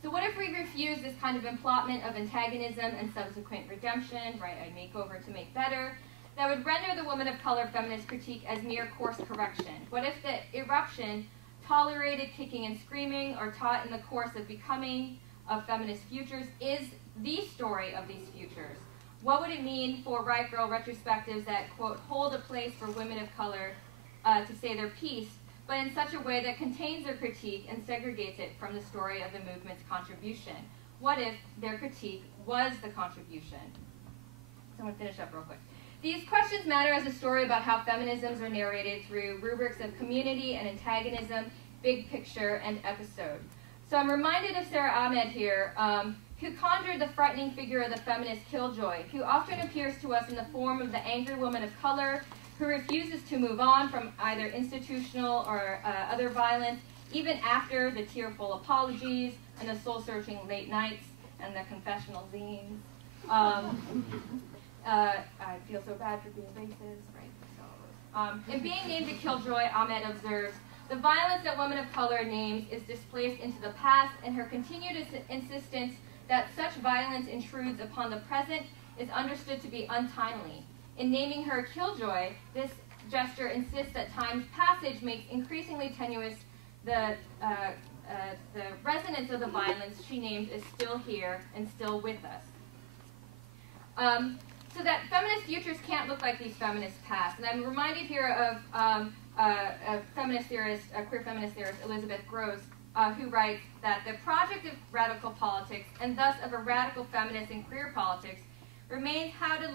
So what if we refuse this kind of implantment of antagonism and subsequent redemption, right, a makeover to make better, that would render the woman of color feminist critique as mere course correction? What if the eruption, tolerated kicking and screaming, or taught in the course of becoming of feminist futures, is the story of these futures? What would it mean for Riot Girl retrospectives that, quote, hold a place for women of color to say their piece, but in such a way that contains their critique and segregates it from the story of the movement's contribution? What if their critique was the contribution? So I'm going to finish up real quick. These questions matter as a story about how feminisms are narrated through rubrics of community and antagonism, big picture, and episode. So I'm reminded of Sarah Ahmed here, who conjured the frightening figure of the feminist killjoy, who often appears to us in the form of the angry woman of color who refuses to move on from either institutional or other violence, even after the tearful apologies and the soul-searching late nights and the confessional zines. I feel so bad for being racist, right? So, in being named a killjoy, Ahmed observes, the violence that women of color names is displaced into the past, and her continued insistence that such violence intrudes upon the present is understood to be untimely. In naming her a killjoy, this gesture insists that time's passage makes increasingly tenuous the resonance of the violence she names is still here and still with us. So that feminist futures can't look like these feminist pasts. And I'm reminded here of a feminist theorist, a queer feminist theorist, Elizabeth Grosz, who writes that the project of radical politics, and thus of a radical feminist and queer politics, remains how to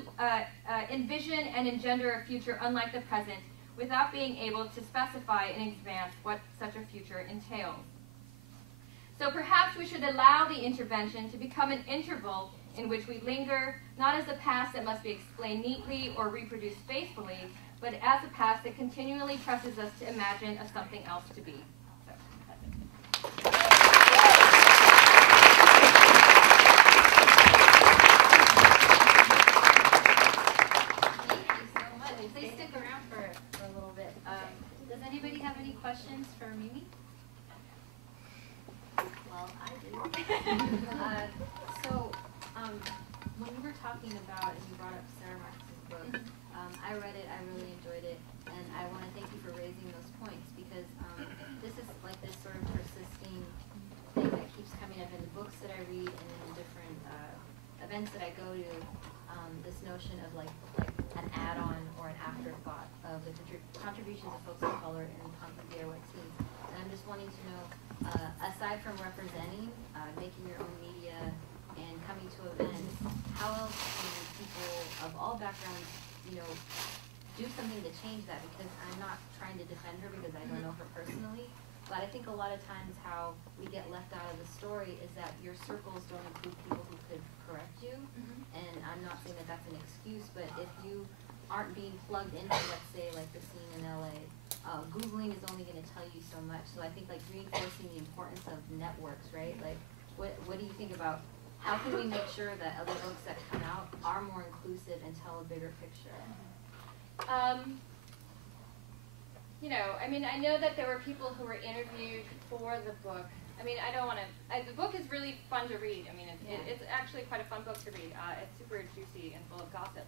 envision and engender a future unlike the present without being able to specify in advance what such a future entails. So perhaps we should allow the intervention to become an interval in which we linger, not as a past that must be explained neatly or reproduced faithfully, but as a past that continually presses us to imagine a something else to be. So, that's it. Thank you so much. Please stick around for a little bit. Does anybody have any questions for Mimi? Well, I do. When we were talking about, and you brought up Sarah Marcus's book, I read it, I really enjoyed it, and I want to thank you for raising those points, because this is like this sort of persisting thing that keeps coming up in the books that I read and in different events that I go to, this notion of like an add-on or an afterthought of the contributions of folks of color in punk and DIY teams. And I'm just wanting to know, aside from representing, making your own media, and coming to events, how else can people of all backgrounds, do something to change that? Because I'm not trying to defend her because I don't know her personally, but I think a lot of times how we get left out of the story is that your circles don't include people who could correct you, and I'm not saying that that's an excuse, but if you aren't being plugged into, let's say, like the scene in LA, Googling is only going to tell you so much. So I think like reinforcing the importance of networks, right? Like, what do you think about how can we make sure that other books that come out are more inclusive and tell a bigger picture? I know that there were people who were interviewed for the book. I don't want to. The book is really fun to read. It's actually quite a fun book to read. It's super juicy and full of gossip.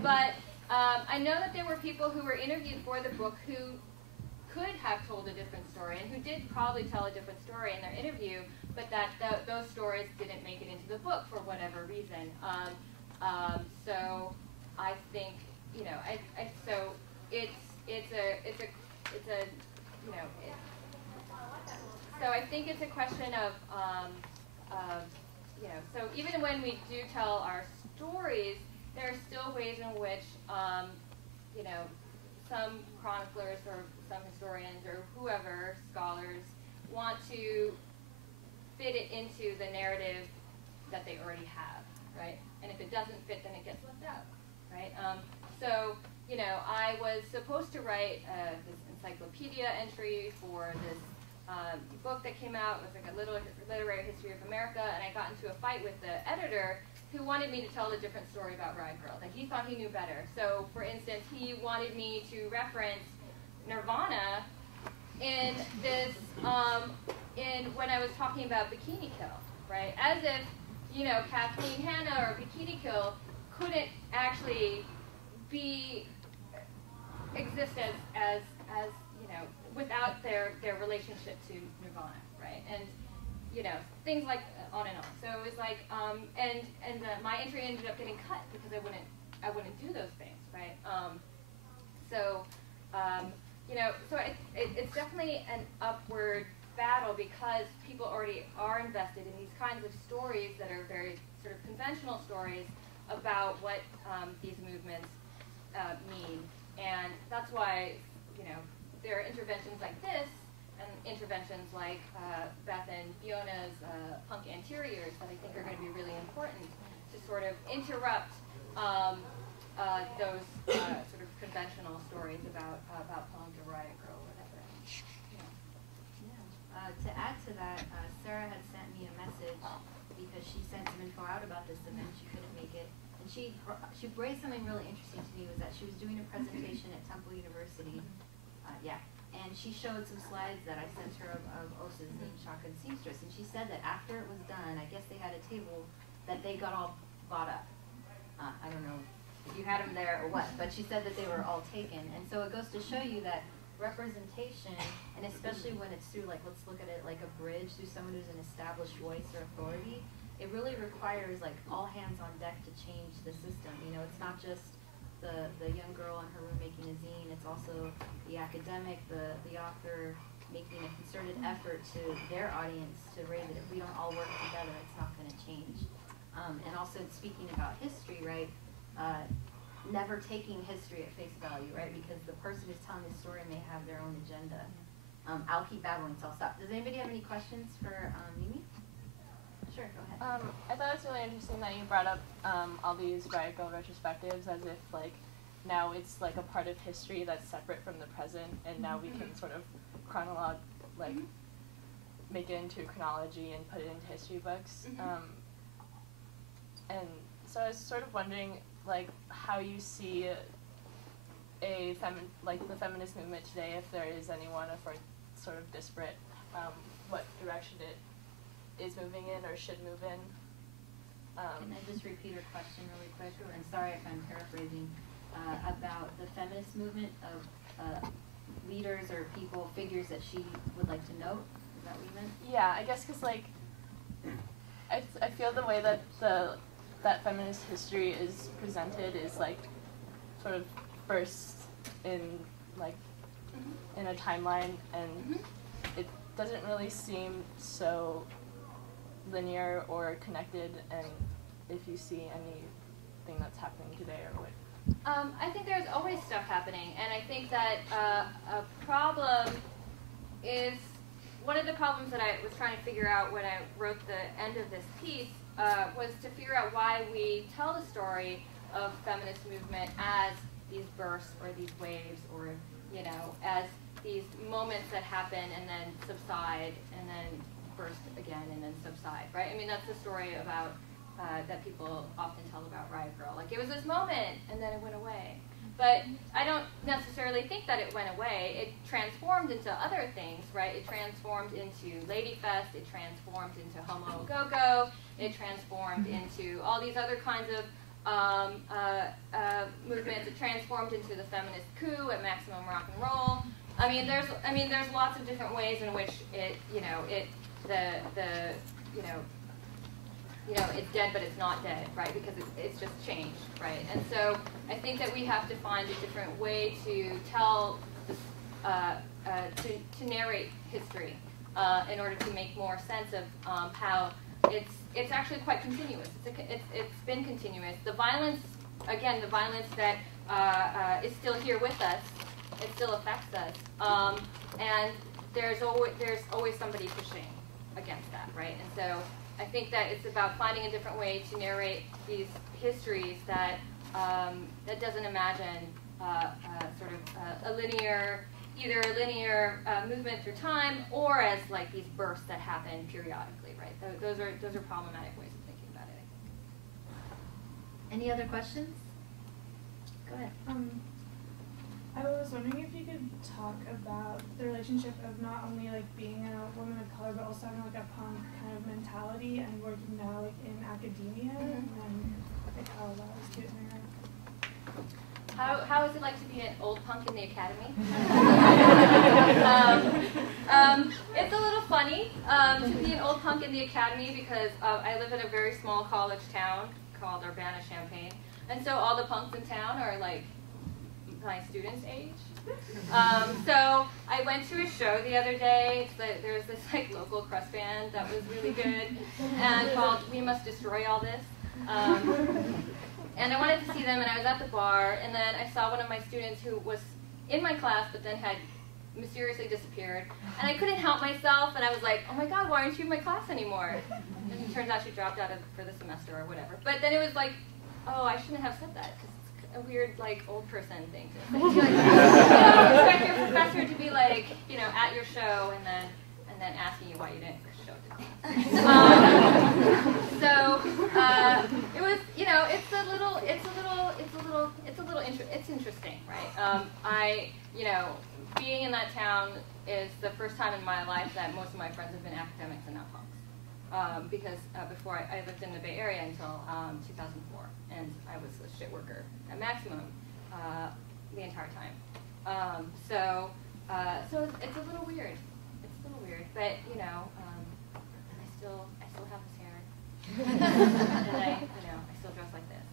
But I know that there were people who were interviewed for the book who could have told a different story and who did probably tell a different story in their interview, but that those stories didn't make it into the book for whatever reason. So I think so I think it's a question of so even when we do tell our stories, there are still ways in which some chroniclers or some historians or whoever, scholars, want to fit it into the narrative that they already have, right? And if it doesn't fit, then it gets left out, right? I was supposed to write this encyclopedia entry for this book that came out. It was like a literary history of America, and I got into a fight with the editor who wanted me to tell a different story about Riot Girl. Like, he thought he knew better. So, for instance, he wanted me to reference Nirvana in this, when I was talking about Bikini Kill, right? As if, Kathleen Hanna or Bikini Kill couldn't actually exist as without their relationship to Nirvana, right? And things like on and on. So it was like, my entry ended up getting cut because I wouldn't do those things, right? It's definitely an upward battle because people already are invested in these kinds of stories that are very sort of conventional stories about what these movements mean, and that's why there are interventions like this and interventions like Beth and Fiona's Punk Anteriors that I think are going to be really important to sort of interrupt those sort of conventional stories about punk or Riot Girl or whatever. To add to that, Sarah had sent me a message because she sent some info out about this event. She couldn't make it, and she raised something really interesting to me. Was that she was doing a presentation at Temple University. And she showed some slides that I sent her of Osa's Zine, Shotgun Seamstress, and she said that after it was done, I guess they had a table that they got all bought up. I don't know if you had them there or what, but she said that they were all taken. And so it goes to show you that representation, and especially when it's through, like, let's look at it like a bridge through someone who's an established voice or authority, it really requires like all hands on deck to change the system. You know, it's not just the young girl in her room making a zine, it's also the academic, the author making a concerted effort to their audience to raise it. If we don't all work together, it's not going to change. And also speaking about history, right? Never taking history at face value, right? Because the person who's telling the story may have their own agenda. I'll keep babbling, so I'll stop. Does anybody have any questions for Mimi? Sure, go ahead. I thought it was really interesting that you brought up all these Riot Girl retrospectives as if like now it's like a part of history that's separate from the present, and now we can sort of make it into chronology and put it into history books. And so I was sort of wondering like how you see the feminist movement today, if there is anyone, if we're sort of disparate, what direction it is moving in or should move in. Can I just repeat her question really quick? And sorry if I'm paraphrasing, about the feminist movement of leaders or people, figures that she would like to note? Is that what you meant? Yeah, I guess because like I feel the way that that feminist history is presented is like sort of first in like in a timeline, and it doesn't really seem so linear or connected. And if you see anything that's happening today or what. I think there's always stuff happening, and I think that a problem is, one of the problems that I was trying to figure out when I wrote the end of this piece was to figure out why we tell the story of feminist movement as these bursts or these waves, or, you know, as these moments that happen and then subside and then burst again and then subside, right? I mean, that's the story about that people often tell about Riot Girl. Like, it was this moment, and then it went away. But I don't necessarily think that it went away. It transformed into other things, right? It transformed into Ladyfest. It transformed into Homo Go-Go. It transformed into all these other kinds of movements. It transformed into the feminist coup at Maximum Rock and Roll. I mean, there's lots of different ways in which it, it's dead, but it's not dead, right? Because it's just changed, right? And so I think that we have to find a different way to tell, to narrate history in order to make more sense of how it's actually quite continuous. It's been continuous. The violence, again, the violence that is still here with us, it still affects us, and there's always somebody pushing against that, right? And so I think that it's about finding a different way to narrate these histories that that doesn't imagine sort of a linear, either a linear movement through time, or as like these bursts that happen periodically, right? Those are problematic ways of thinking about it. Any other questions? Go ahead. I was wondering if you could talk about the relationship of not only like being a woman of color, but also having like a punk kind of mentality and working now like in academia, and like how that was getting there. How is it like to be an old punk in the academy? It's a little funny to be an old punk in the academy because I live in a very small college town called Urbana-Champaign, and so all the punks in town are like my students' age. So I went to a show the other day. There was this like local crust band that was really good, and called "We Must Destroy All This." And I wanted to see them, and I was at the bar, and then I saw one of my students who was in my class, but then had mysteriously disappeared, and I couldn't help myself, and I was like, "Oh my God, why aren't you in my class anymore?" And it turns out she dropped out for the semester or whatever. But then it was like, oh, I shouldn't have said that, a weird, like, old person thing to say. Like, expect your professor to be like, at your show and then asking you why you didn't show up to class. So it was, it's interesting, right? Being in that town is the first time in my life that most of my friends have been academics and not punks. Because before I lived in the Bay Area until 2004, and I was a shit worker at maximum the entire time. So it's a little weird. It's a little weird, but you know, I still have this hair, and I still dress like this.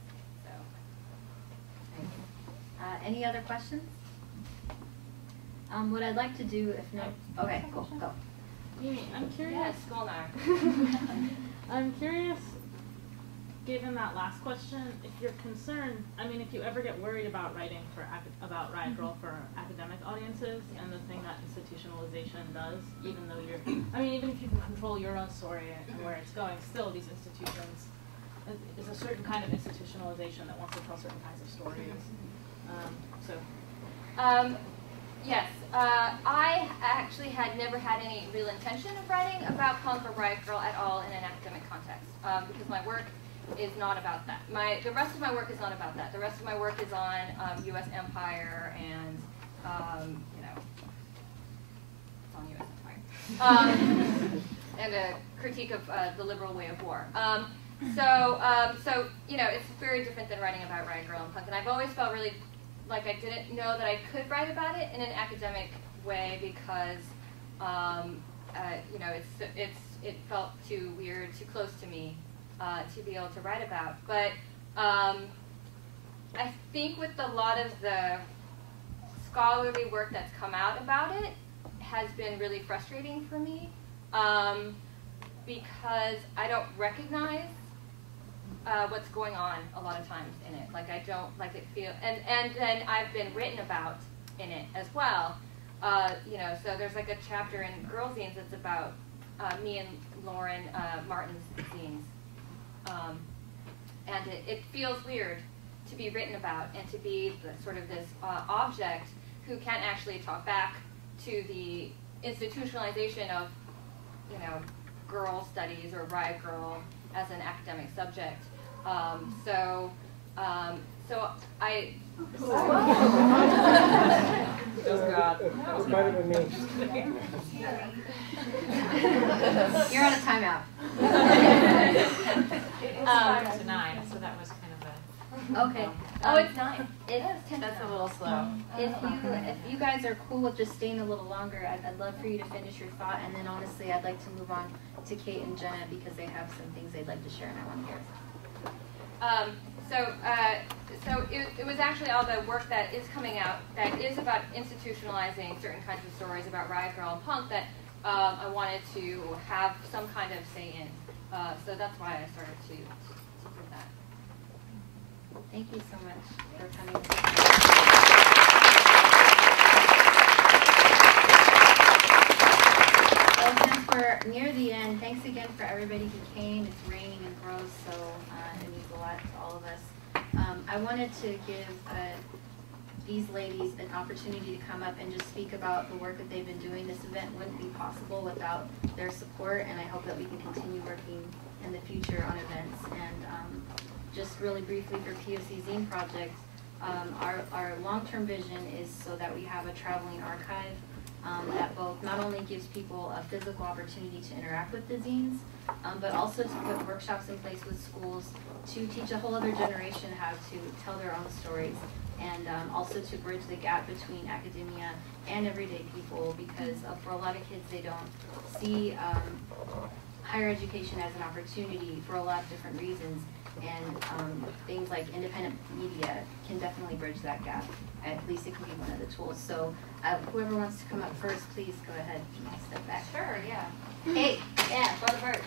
So. Thank you. Any other questions? What I'd like to do, if no, okay, cool, go. Mimi, I'm curious. Yes, Golnar. I'm curious, given that last question, if you're concerned, I mean, if you ever get worried about writing about Riot Girl for academic audiences and the thing that institutionalization does, even though even if you can control your own story and where it's going, still these institutions, is a certain kind of institutionalization that wants to tell certain kinds of stories. Yes, I actually had never had any real intention of writing about punk or Riot Girl at all in an academic context, because my work is not about that. The rest of my work is not about that. The rest of my work is on U.S. empire and, it's on U.S. empire, and a critique of the liberal way of war. So it's very different than writing about Riot Girl and punk, and I've always felt really like I didn't know that I could write about it in an academic way because, it felt too weird, too close to me to be able to write about. But I think with a lot of the scholarly work that's come out about it has been really frustrating for me because I don't recognize what's going on a lot of times in it. Like I don't like it feel, and then I've been written about in it as well. So there's like a chapter in Girl Zines that's about me and Lauren Martin's zines, and it feels weird to be written about and to be the, sort of this object who can't actually talk back to the institutionalization of girl studies or Riot Girl as an academic subject. So I. Oh God. That was better than me. You're on a timeout. It's 5 to 9, so that was kind of a. Okay. It's 9. That's a little slow. If you guys are cool with just staying a little longer, I'd love for you to finish your thought, and then honestly, I'd like to move on to Kate and Jenna because they have some things they'd like to share, and I want to hear. So it was actually all the work that is coming out that is about institutionalizing certain kinds of stories about Riot Girl and punk that I wanted to have some kind of say in. So that's why I started to do that. Thank you so much for coming. Well, since we're near the end, thanks again for everybody who came. It's raining and gross, so it means a lot to all of us. I wanted to give these ladies an opportunity to come up and just speak about the work that they've been doing. This event wouldn't be possible without their support, and I hope that we can continue working in the future on events. And just really briefly for POC Zine Project, our long-term vision is so that we have a traveling archive that both not only gives people a physical opportunity to interact with the zines, but also to put workshops in place with schools to teach a whole other generation how to tell their own stories, and also to bridge the gap between academia and everyday people, because for a lot of kids they don't see higher education as an opportunity for a lot of different reasons, and things like independent media can definitely bridge that gap. At least it can be one of the tools. So whoever wants to come up first, please go ahead and step back. Sure, yeah. Hey, yeah, for the birds.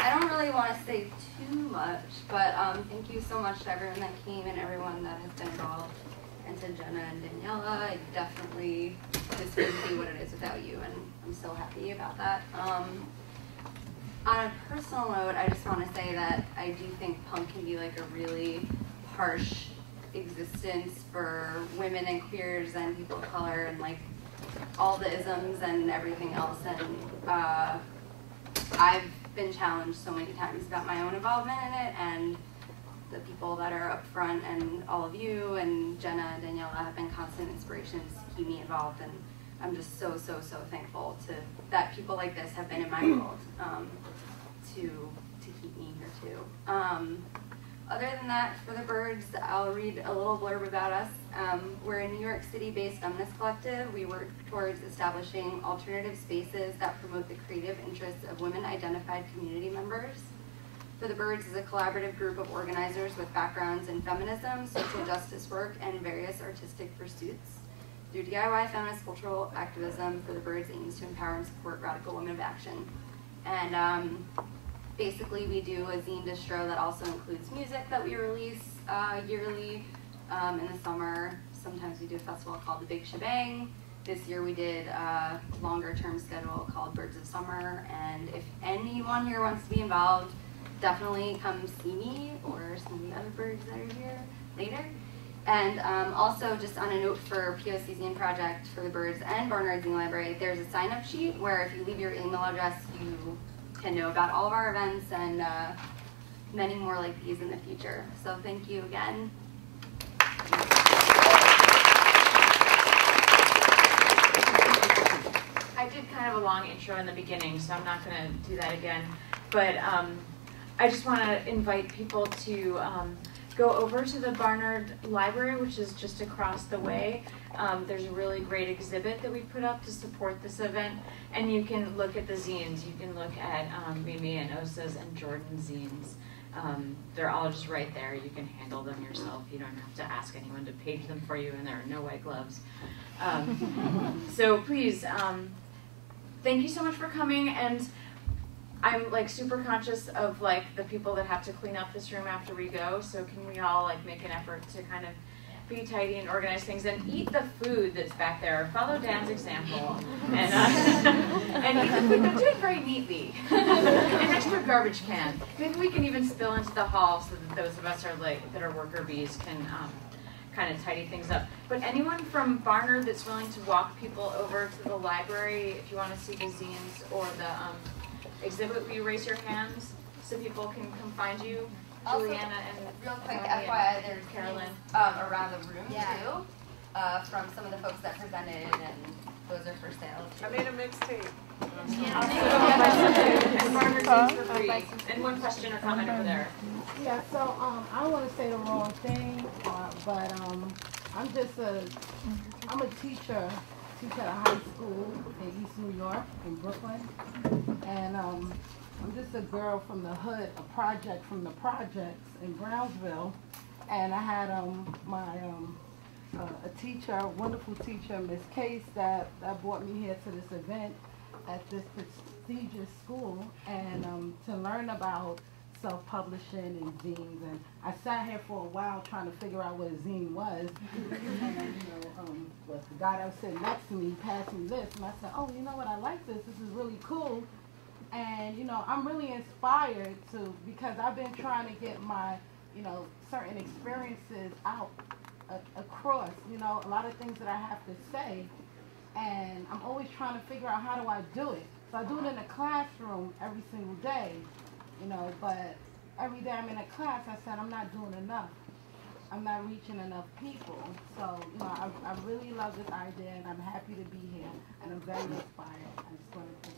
I don't really want to say too much, but thank you so much to everyone that came and everyone that has been involved, and to Jenna and Daniela. This wouldn't be what it is without you, and I'm so happy about that. On a personal note, I just want to say that I do think punk can be like a really harsh existence for women and queers and people of color and like all the isms and everything else. And I've been challenged so many times about my own involvement in it, and the people that are up front and all of you and Jenna and Daniela have been constant inspirations to keep me involved, and I'm just so thankful to that people like this have been in my world to keep Other than that, for the birds, I'll read a little blurb about us. We're a New York City-based feminist collective. We work towards establishing alternative spaces that promote the creative interests of women-identified community members. For the Birds is a collaborative group of organizers with backgrounds in feminism, social justice work, and various artistic pursuits. Through DIY feminist cultural activism, For the Birds aims to empower and support radical women of action. And basically we do a zine distro that also includes music that we release yearly in the summer. Sometimes we do a festival called the Big Shebang. This year we did a longer term schedule called Birds of Summer. And if anyone here wants to be involved, definitely come see me or some of the other birds that are here later. And also, just on a note for POC Zine Project, For the Birds, and Barnard Zine Library, there's a sign-up sheet where if you leave your email address, you can know about all of our events and many more like these in the future. So thank you again. I did kind of a long intro in the beginning, so I'm not going to do that again. But I just want to invite people to go over to the Barnard Library, which is just across the way. There's a really great exhibit that we put up to support this event, and you can look at the zines. You can look at Mimi and Osa's and Jordan's zines. They're all just right there. You can handle them yourself. You don't have to ask anyone to page them for you, and there are no white gloves. So please, thank you so much for coming. And I'm like super conscious of like the people that have to clean up this room after we go. So can we all like make an effort to kind of be tidy and organize things and eat the food that's back there. Follow Dan's example and eat the food, but do it very neatly. An extra garbage can. Maybe we can even spill into the hall so that those of us are like that are worker bees can kind of tidy things up. But anyone from Barnard that's willing to walk people over to the library, if you want to see the zines or the exhibit, will you raise your hands so people can come find you? Also, Juliana and real quick, Tony FYI, there's Carolyn around the room too, from some of the folks that presented, and those are for sale too. I made a mixtape. And Barnard zines for free. And one question or comment over there. Yeah, so I don't want to say the wrong thing, but I'm a teacher at a high school in East New York, in Brooklyn, and I'm just a girl from the hood, a project from the projects in Brownsville, and I had a teacher, a wonderful teacher, Miss Case, that brought me here to this event at this prestigious school, and to learn about self-publishing and zines. And I sat here for a while trying to figure out what a zine was, and but the guy that was sitting next to me passed me this, and I said, oh, you know what, I like this. This is really cool. And, I'm really inspired because I've been trying to get my, certain experiences out across, a lot of things that I have to say. And I'm always trying to figure out how do I do it. So I do it in the classroom every single day, but every day I'm in a class, I said I'm not doing enough. I'm not reaching enough people. So, I really love this idea, and I'm happy to be here, and I'm very inspired. I just want to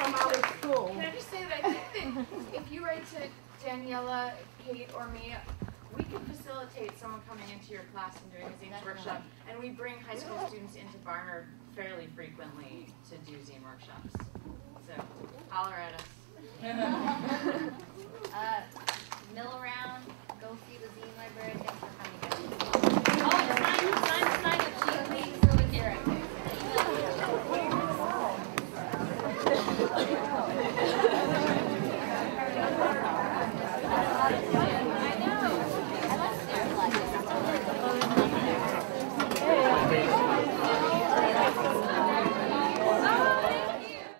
from our school. Can I just say that I think that if you write to Daniela, Kate, or me, we can facilitate someone coming into your class and doing a zines workshop, and we bring high school students into Barnard fairly frequently to do zine workshops. So, holler at us.